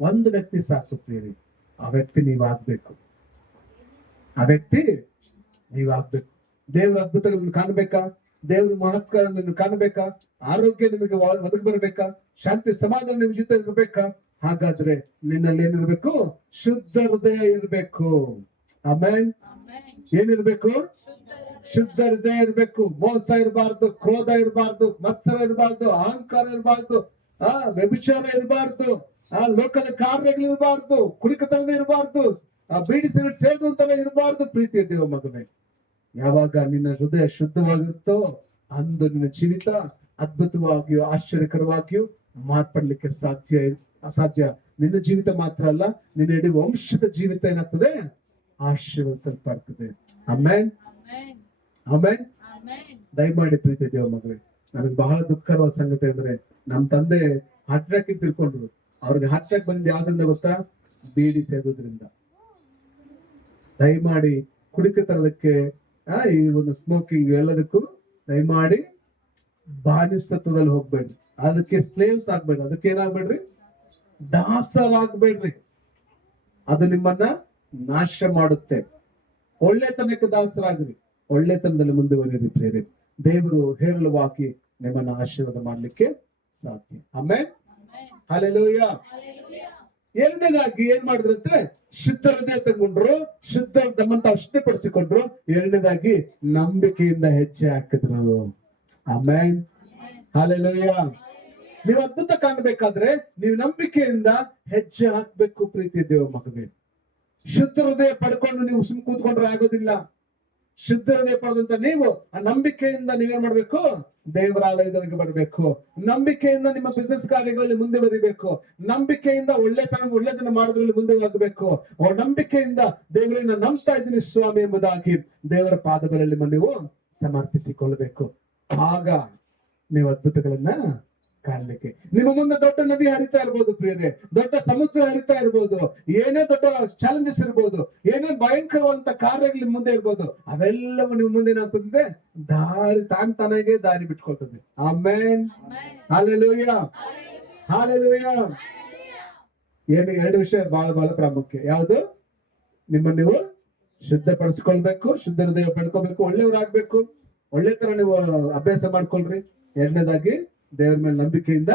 ಒಂದು ವ್ಯಕ್ತಿ ಸಾಕುತ್ತೀರಿ, ಆ ವ್ಯಕ್ತಿ ನೀವಾಗ್ಬೇಕು. ಆ ವ್ಯಕ್ತಿ ನೀವಾಗ್ಬೇಕು. ದೇವರ ಅದ್ಭುತಗಳನ್ನು ಕಾಣಬೇಕಾ? ದೇವ್ರ ಮಹತ್ವಗಳನ್ನು ಕಾಣಬೇಕಾ? ಆರೋಗ್ಯ ನಿಮಗೆ ಒದಗಿ ಬರ್ಬೇಕಾ? ಶಾಂತಿ ಸಮಾಧಾನ ನಿಮ್ ಜೊತೆ ಇರ್ಬೇಕಾ? ಹಾಗಾದ್ರೆ ನಿನ್ನಲ್ಲಿ ಏನಿರ್ಬೇಕು? ಶುದ್ಧ ಹೃದಯ ಇರ್ಬೇಕು. ಆಮೇಲೆ ಏನಿರ್ಬೇಕು? ಶುದ್ಧ ಹೃದಯ ಇರ್ಬೇಕು. ಮೋಸ ಇರಬಾರ್ದು, ಕ್ರೋಧ ಇರಬಾರ್ದು, ಮತ್ಸರ ಇರಬಾರ್ದು, ಅಹಂಕಾರ ಇರಬಾರ್ದು, ವ್ಯಭಿಚಾರ ಇರಬಾರ್ದು, ಲೋಕದ ಕಾರ್ಯಗಳು ಇರಬಾರ್ದು, ಕುಡಿಕತನದ ಇರಬಾರ್ದು, ಬೀಡಿ ಸಿಗರೇಟ್ ಸೇದು ಅಂತಾನೆ ಇರಬಾರ್ದು. ಪ್ರೀತಿಯ ದೇವ ಮಗನೇ, ಯಾವಾಗ ನಿನ್ನ ಹೃದಯ ಶುದ್ಧವಾಗಿರುತ್ತೋ ಅಂದು ನಿನ್ನ ಜೀವಿತ ಅದ್ಭುತವಾಗಿಯೂ ಆಶ್ಚರ್ಯಕರವಾಗಿಯೂ ಮಾರ್ಪಡ್ಲಿಕ್ಕೆ ಅಸಾಧ್ಯ. ನಿನ್ನ ಜೀವಿತ ಮಾತ್ರ ಅಲ್ಲ, ನಿನ್ನ ಇಡೀ ವಂಶದ ಜೀವಿತ ಏನಾಗ್ತದೆ? ಆಶೀರ್ವದಿಸಲ್ಪಡ್ತದೆ. ಆಮೇನ್, ಆಮೇನ್. ದಯಮಾಡಿ ಪ್ರೀತಿ ದೇವ ಮಗಳೇ, ನನಗೆ ಬಹಳ ದುಃಖಕರವಾದ ಸಂಗತಿ ಅಂದ್ರೆ, ನಮ್ ತಂದೆ ಹಾರ್ಟ್ ಅಟ್ಯಾಕ್ ತಿಳ್ಕೊಂಡ್ರು. ಅವ್ರಿಗೆ ಹಾರ್ಟ್ ಅಟ್ಯಾಕ್ ಬಂದ್ ಯಾವ್ದ್ರಿಂದ ಗೊತ್ತಾ? ಬೀಡಿ ಸೇದೋದ್ರಿಂದ. ದಯಮಾಡಿ ಕುಡಿಕತನದಕ್ಕೆ, ಈ ಒಂದು ಸ್ಮೋಕಿಂಗ್ ಎಲ್ಲದಕ್ಕೂ ದಯಮಾಡಿ ಬಾನಿಸತ್ವದಲ್ಲಿ ಹೋಗ್ಬೇಡ್ರಿ. ಅದಕ್ಕೆ ಸ್ಲೇವ್ಸ್ ಆಗ್ಬೇಡ್ರಿ. ಅದಕ್ಕೆ ಏನಾಗ್ಬೇಡ್ರಿ? ದಾಸರಾಗ್ಬೇಡ್ರಿ. ಅದು ನಿಮ್ಮನ್ನ ನಾಶ ಮಾಡುತ್ತೆ. ಒಳ್ಳೆತನಕ್ಕೆ ದಾಸರಾಗ್ರಿ, ಒಳ್ಳೆತನದಲ್ಲಿ ಮುಂದುವರಿರಿ ಪ್ರೇರಿ. ದೇವರು ಹೇರಳವಾಗಿ ನಿಮ್ಮನ್ನ ಆಶೀರ್ವಾದ ಮಾಡ್ಲಿಕ್ಕೆ ಸಾಧ್ಯ. ಆಮೇಲೆ ಹಲ್ಲೆಲೂಯಾ. ಎರಡನೇದಾಗಿ ಏನ್ ಮಾಡಿದ್ರಂತೆ? ಶುದ್ಧ ಹೃದಯ ತಗೊಂಡ್ರು, ಶುದ್ಧ ನಮ್ಮಂತ ಶುದ್ಧಪಡಿಸಿಕೊಂಡ್ರು. ಎರಡನೇದಾಗಿ ನಂಬಿಕೆಯಿಂದ ಹೆಜ್ಜೆ ಹಾಕಿದ್ರು. ಆಮೇನ್, ಹಲ್ಲೆಲೂಯಾ. ನೀವು ಅದ್ಭುತ ಕಾಣಬೇಕಾದ್ರೆ ನೀವು ನಂಬಿಕೆಯಿಂದ ಹೆಜ್ಜೆ ಹಾಕ್ಬೇಕು. ಪ್ರೀತಿ ದೇವ ಮಗನೇ, ಶುದ್ಧ ಹೃದಯ ಪಡ್ಕೊಂಡು ನೀವು ಸುಮ್ ಕೂತ್ಕೊಂಡ್ರೆ ಆಗೋದಿಲ್ಲ. ಶುದ್ಧ ಹೃದಯ ಪಡೆದಂತ ನೀವು ಆ ನಂಬಿಕೆಯಿಂದ ನೀವೇನ್ ಮಾಡ್ಬೇಕು? ದೇವರ ಆಲಯದವರೆಗೆ ಬರಬೇಕು. ನಂಬಿಕೆಯಿಂದ ನಿಮ್ಮ ಬಿಸ್ನೆಸ್ ಕಾರ್ಯಗಳಲ್ಲಿ ಮುಂದೆ ಬರೀಬೇಕು. ನಂಬಿಕೆಯಿಂದ ಒಳ್ಳೆತನ ಮಾಡೋದ್ರಲ್ಲಿ ಮುಂದೆ ಹೋಗಬೇಕು. ನಂಬಿಕೆಯಿಂದ ದೇವರನ್ನ ನಂಬ್ತಾ ಇದ್ದೀನಿ ಸ್ವಾಮಿ ಎಂಬುದಾಗಿ ದೇವರ ಪಾದಗಳಲ್ಲಿ ನೀವು ಸಮರ್ಪಿಸಿಕೊಳ್ಳಬೇಕು. ಆಗ ನೀವು ಅದ್ಭುತಗಳನ್ನ ಕಾಣಲಿಕ್ಕೆ. ನಿಮ್ಮ ಮುಂದೆ ದೊಡ್ಡ ನದಿ ಹರಿತಾ ಇರ್ಬೋದು ಪ್ರಿಯರೇ, ದೊಡ್ಡ ಸಮುದ್ರ ಹರಿತಾ ಇರ್ಬೋದು, ಏನೇ ದೊಡ್ಡ ಚಾಲೆಂಜಸ್ ಇರ್ಬೋದು, ಏನೇ ಭಯಂಕರವಾದಂತ ಕಾರ್ಯಗಳು ನಿಮ್ ಮುಂದೆ ಇರ್ಬೋದು, ಅವೆಲ್ಲವೂ ನಿಮ್ ಮುಂದೆ ಏನಾಗ್ತದೆ? ತಾನಾಗೆ ದಾರಿ ಬಿಟ್ಕೊಳ್ತದೆ. ಆಮೇನ್, ಹಲ್ಲೆಲೂಯಾ, ಹಲ್ಲೆಲೂಯಾ. ಎರಡು ವಿಷಯ ಬಹಳ ಪ್ರಾಮುಖ್ಯ. ಯಾವುದು? ನಿಮ್ಮನ್ನು ನೀವು ಶುದ್ಧಪಡಿಸ್ಕೊಳ್ಬೇಕು, ಶುದ್ಧ ಹೃದಯ ಪಡ್ಕೋಬೇಕು, ಒಳ್ಳೆಯವರಾಗ್ಬೇಕು. ಒಳ್ಳೆ ತರ ನೀವು ಅಭ್ಯಾಸ ಮಾಡ್ಕೊಳ್ರಿ. ಎರಡನೇದಾಗಿ ದೇವ್ರ ಮೇಲೆ ನಂಬಿಕೆಯಿಂದ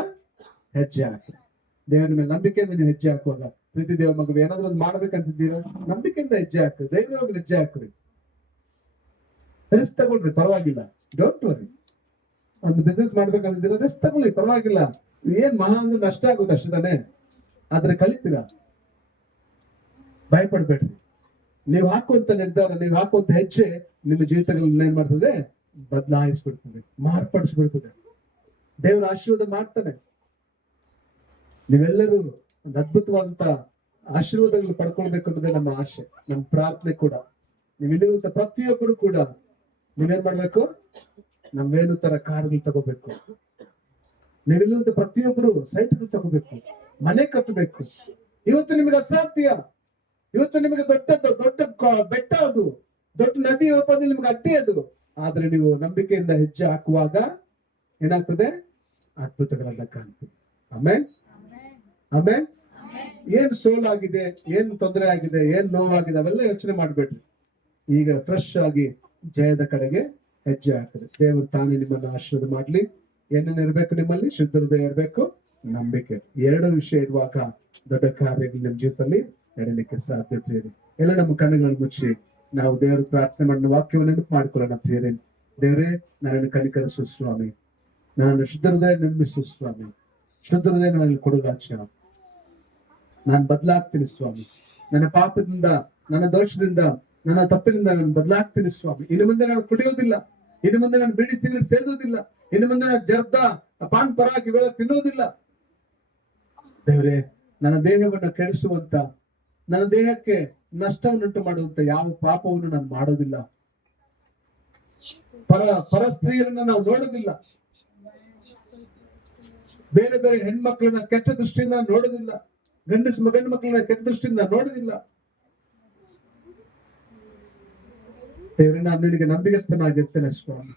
ಹೆಜ್ಜೆ ಹಾಕ್ರಿ. ದೇವರ ಮೇಲೆ ನಂಬಿಕೆಯಿಂದ ನೀವು ಹೆಜ್ಜೆ ಹಾಕುವಾಗ ಪ್ರೀತಿ ದೇವ ಮಗು ಏನಾದ್ರೂ ಒಂದು ಮಾಡ್ಬೇಕಂತಿದ್ದೀರಾ, ನಂಬಿಕೆಯಿಂದ ಹೆಜ್ಜೆ ಹಾಕ್ರಿ, ಧೈರ್ಯವಾಗಿ ಹೆಜ್ಜೆ ಹಾಕ್ರಿ. ರಿಸ್ಕ್ ತಗೊಳ್ರಿ, ಪರವಾಗಿಲ್ಲ, ಡೋಂಟ್ ವರಿ. ಒಂದು ಬಿಸ್ನೆಸ್ ಮಾಡ್ಬೇಕಂತಿದ್ದೀರಾ, ರಿಸ್ಕ್ ತಗೊಳ್ಳಿ, ಪರವಾಗಿಲ್ಲ. ಏನ್ ಮಹಾ ಅಂದ್ರೆ ನಷ್ಟ ಆಗುತ್ತೆ ಅಷ್ಟೇ ತಾನೆ, ಆದ್ರೆ ಕಲಿತೀರಾ, ಭಯಪಡ್ಬೇಡ್ರಿ. ನೀವು ಹಾಕುವಂತ ನಿರ್ಧಾರ, ನೀವು ಹಾಕುವಂತ ಹೆಜ್ಜೆ ನಿಮ್ಮ ಜೀವಿತಗಳನ್ನ ಏನ್ ಮಾಡ್ತದೆ, ಬದಲಾಯಿಸ್ಬಿಡ್ತದೆ, ಮಾರ್ಪಡಿಸ್ಬಿಡ್ತದೆ. ದೇವರ ಆಶೀರ್ವಾದ ಮಾಡ್ತಾನೆ. ನೀವೆಲ್ಲರೂ ಒಂದು ಅದ್ಭುತವಾದಂತ ಆಶೀರ್ವಾದಗಳು ಪಡ್ಕೊಳ್ಬೇಕು ಅನ್ನೋದೇ ನಮ್ಮ ಆಶೆ, ನಮ್ಮ ಪ್ರಾರ್ಥನೆ ಕೂಡ. ನೀವು ಇಲ್ಲಿರುವಂತ ಪ್ರತಿಯೊಬ್ಬರು ಕೂಡ ನೀವೇನ್ ಮಾಡ್ಬೇಕು, ನಮ್ವೇನು ತರ ಕಾರ್ಗಳು ತಗೋಬೇಕು, ನೀವಿಲ್ಲಿರುವಂತ ಪ್ರತಿಯೊಬ್ಬರು ಸೈಟ್ಗಳು ತಗೋಬೇಕು, ಮನೆ ಕಟ್ಟಬೇಕು. ಇವತ್ತು ನಿಮಗೆ ಅಸಾಧ್ಯ, ಇವತ್ತು ನಿಮಗೆ ದೊಡ್ಡ ಬೆಟ್ಟ ಅದು, ದೊಡ್ಡ ನದಿ ರೂಪದಲ್ಲಿ ನಿಮ್ಗೆ ಅಡ್ಡಿ ಅದು. ಆದ್ರೆ ನೀವು ನಂಬಿಕೆಯಿಂದ ಹೆಜ್ಜೆ ಹಾಕುವಾಗ ಏನಾಗ್ತದೆ, ಅದ್ಭುತಗಳೆಲ್ಲ ಕಾಣ್ತದೆ. ಆಮೇಲೆ ಆಮೇಲೆ ಏನ್ ಸೋಲಾಗಿದೆ, ಏನ್ ತೊಂದರೆ ಆಗಿದೆ, ಏನ್ ನೋವಾಗಿದೆ ಅವೆಲ್ಲ ಯೋಚನೆ ಮಾಡ್ಬೇಡ್ರಿ. ಈಗ ಫ್ರೆಶ್ ಆಗಿ ಜಯದ ಕಡೆಗೆ ಹೆಜ್ಜೆ ಹಾಕಿದ್ರೆ ದೇವರು ತಾನೇ ನಿಮ್ಮನ್ನು ಆಶೀರ್ವಾದ ಮಾಡ್ಲಿ. ಏನೇನು ಇರ್ಬೇಕು ನಿಮ್ಮಲ್ಲಿ, ಶುದ್ಧ ಹೃದಯ ಇರ್ಬೇಕು, ನಂಬಿಕೆ. ಎರಡು ವಿಷಯ ಇರುವಾಗ ದೊಡ್ಡ ಕಾರ್ಯಗಳು ನಿಮ್ಮ ಜೀವಿತದಲ್ಲಿ ನಡೀಲಿಕ್ಕೆ ಸಾಧ್ಯತೆ ಇದೆ. ಎಲ್ಲ ನಮ್ಮ ಕಣ್ಣುಗಳನ್ನು ಮುಚ್ಚಿ ನಾವು ದೇವರು ಪ್ರಾರ್ಥನೆ ಮಾಡಿದ ವಾಕ್ಯವನ್ನು ನೆನಪು ಮಾಡ್ಕೊಳ್ಳೋಣ. ಪ್ರಿಯರೇ, ದೇವರೇ ನನ್ನನ್ನು ಕನಿಕರಿಸು ಸ್ವಾಮಿ, ನಾನು ಶುದ್ಧ ಹೃದಯ ನಿರ್ಮಿಸು ಸ್ವಾಮಿ, ಶುದ್ಧ ಹೃದಯ ನನಗೆ ಕೊಡು ರಾಜ. ನಾನು ಬದಲಾಗ್ತೀನಿ ಸ್ವಾಮಿ, ನನ್ನ ಪಾಪದಿಂದ, ನನ್ನ ದೋಷದಿಂದ, ನನ್ನ ತಪ್ಪಿನಿಂದ ನಾನು ಬದಲಾಗ್ತೀನಿ ಸ್ವಾಮಿ. ಇನ್ನು ಮುಂದೆ ನಾನು ಕುಡಿಯೋದಿಲ್ಲ, ಇನ್ನು ಮುಂದೆ ನಾನು ಬಿಡಿ ಸಿಗರೇಟ್ ಸೇದೋದಿಲ್ಲ, ಇನ್ನು ಮುಂದೆ ನಾನು ಜರ್ದ ಪಾನ್ ಪರಾಗಿ ಇವೆಲ್ಲ ತಿನ್ನೋದಿಲ್ಲ. ದೇವರೇ, ನನ್ನ ದೇಹವನ್ನು ಕೆಡಿಸುವಂತ, ನನ್ನ ದೇಹಕ್ಕೆ ನಷ್ಟವನ್ನುಂಟು ಮಾಡುವಂತ ಯಾವ ಪಾಪವನ್ನು ನಾನು ಮಾಡೋದಿಲ್ಲ. ಪರ ಸ್ತ್ರೀಯರನ್ನ ನಾವು ನೋಡೋದಿಲ್ಲ, ಬೇರೆ ಬೇರೆ ಹೆಣ್ಮಕ್ಳನ್ನ ಕೆಟ್ಟ ದೃಷ್ಟಿಯಿಂದ ನೋಡೋದಿಲ್ಲ, ಗಂಡು ಮಕ್ಕಳನ್ನ ಕೆಟ್ಟ ದೃಷ್ಟಿಯಿಂದ ನೋಡೋದಿಲ್ಲ. ದೇವರೇ, ನಾನು ನಿನಗೆ ನಂಬಿಗಸ್ತನಾಗಿರ್ತೇನೆ ಸ್ವಾಮಿ.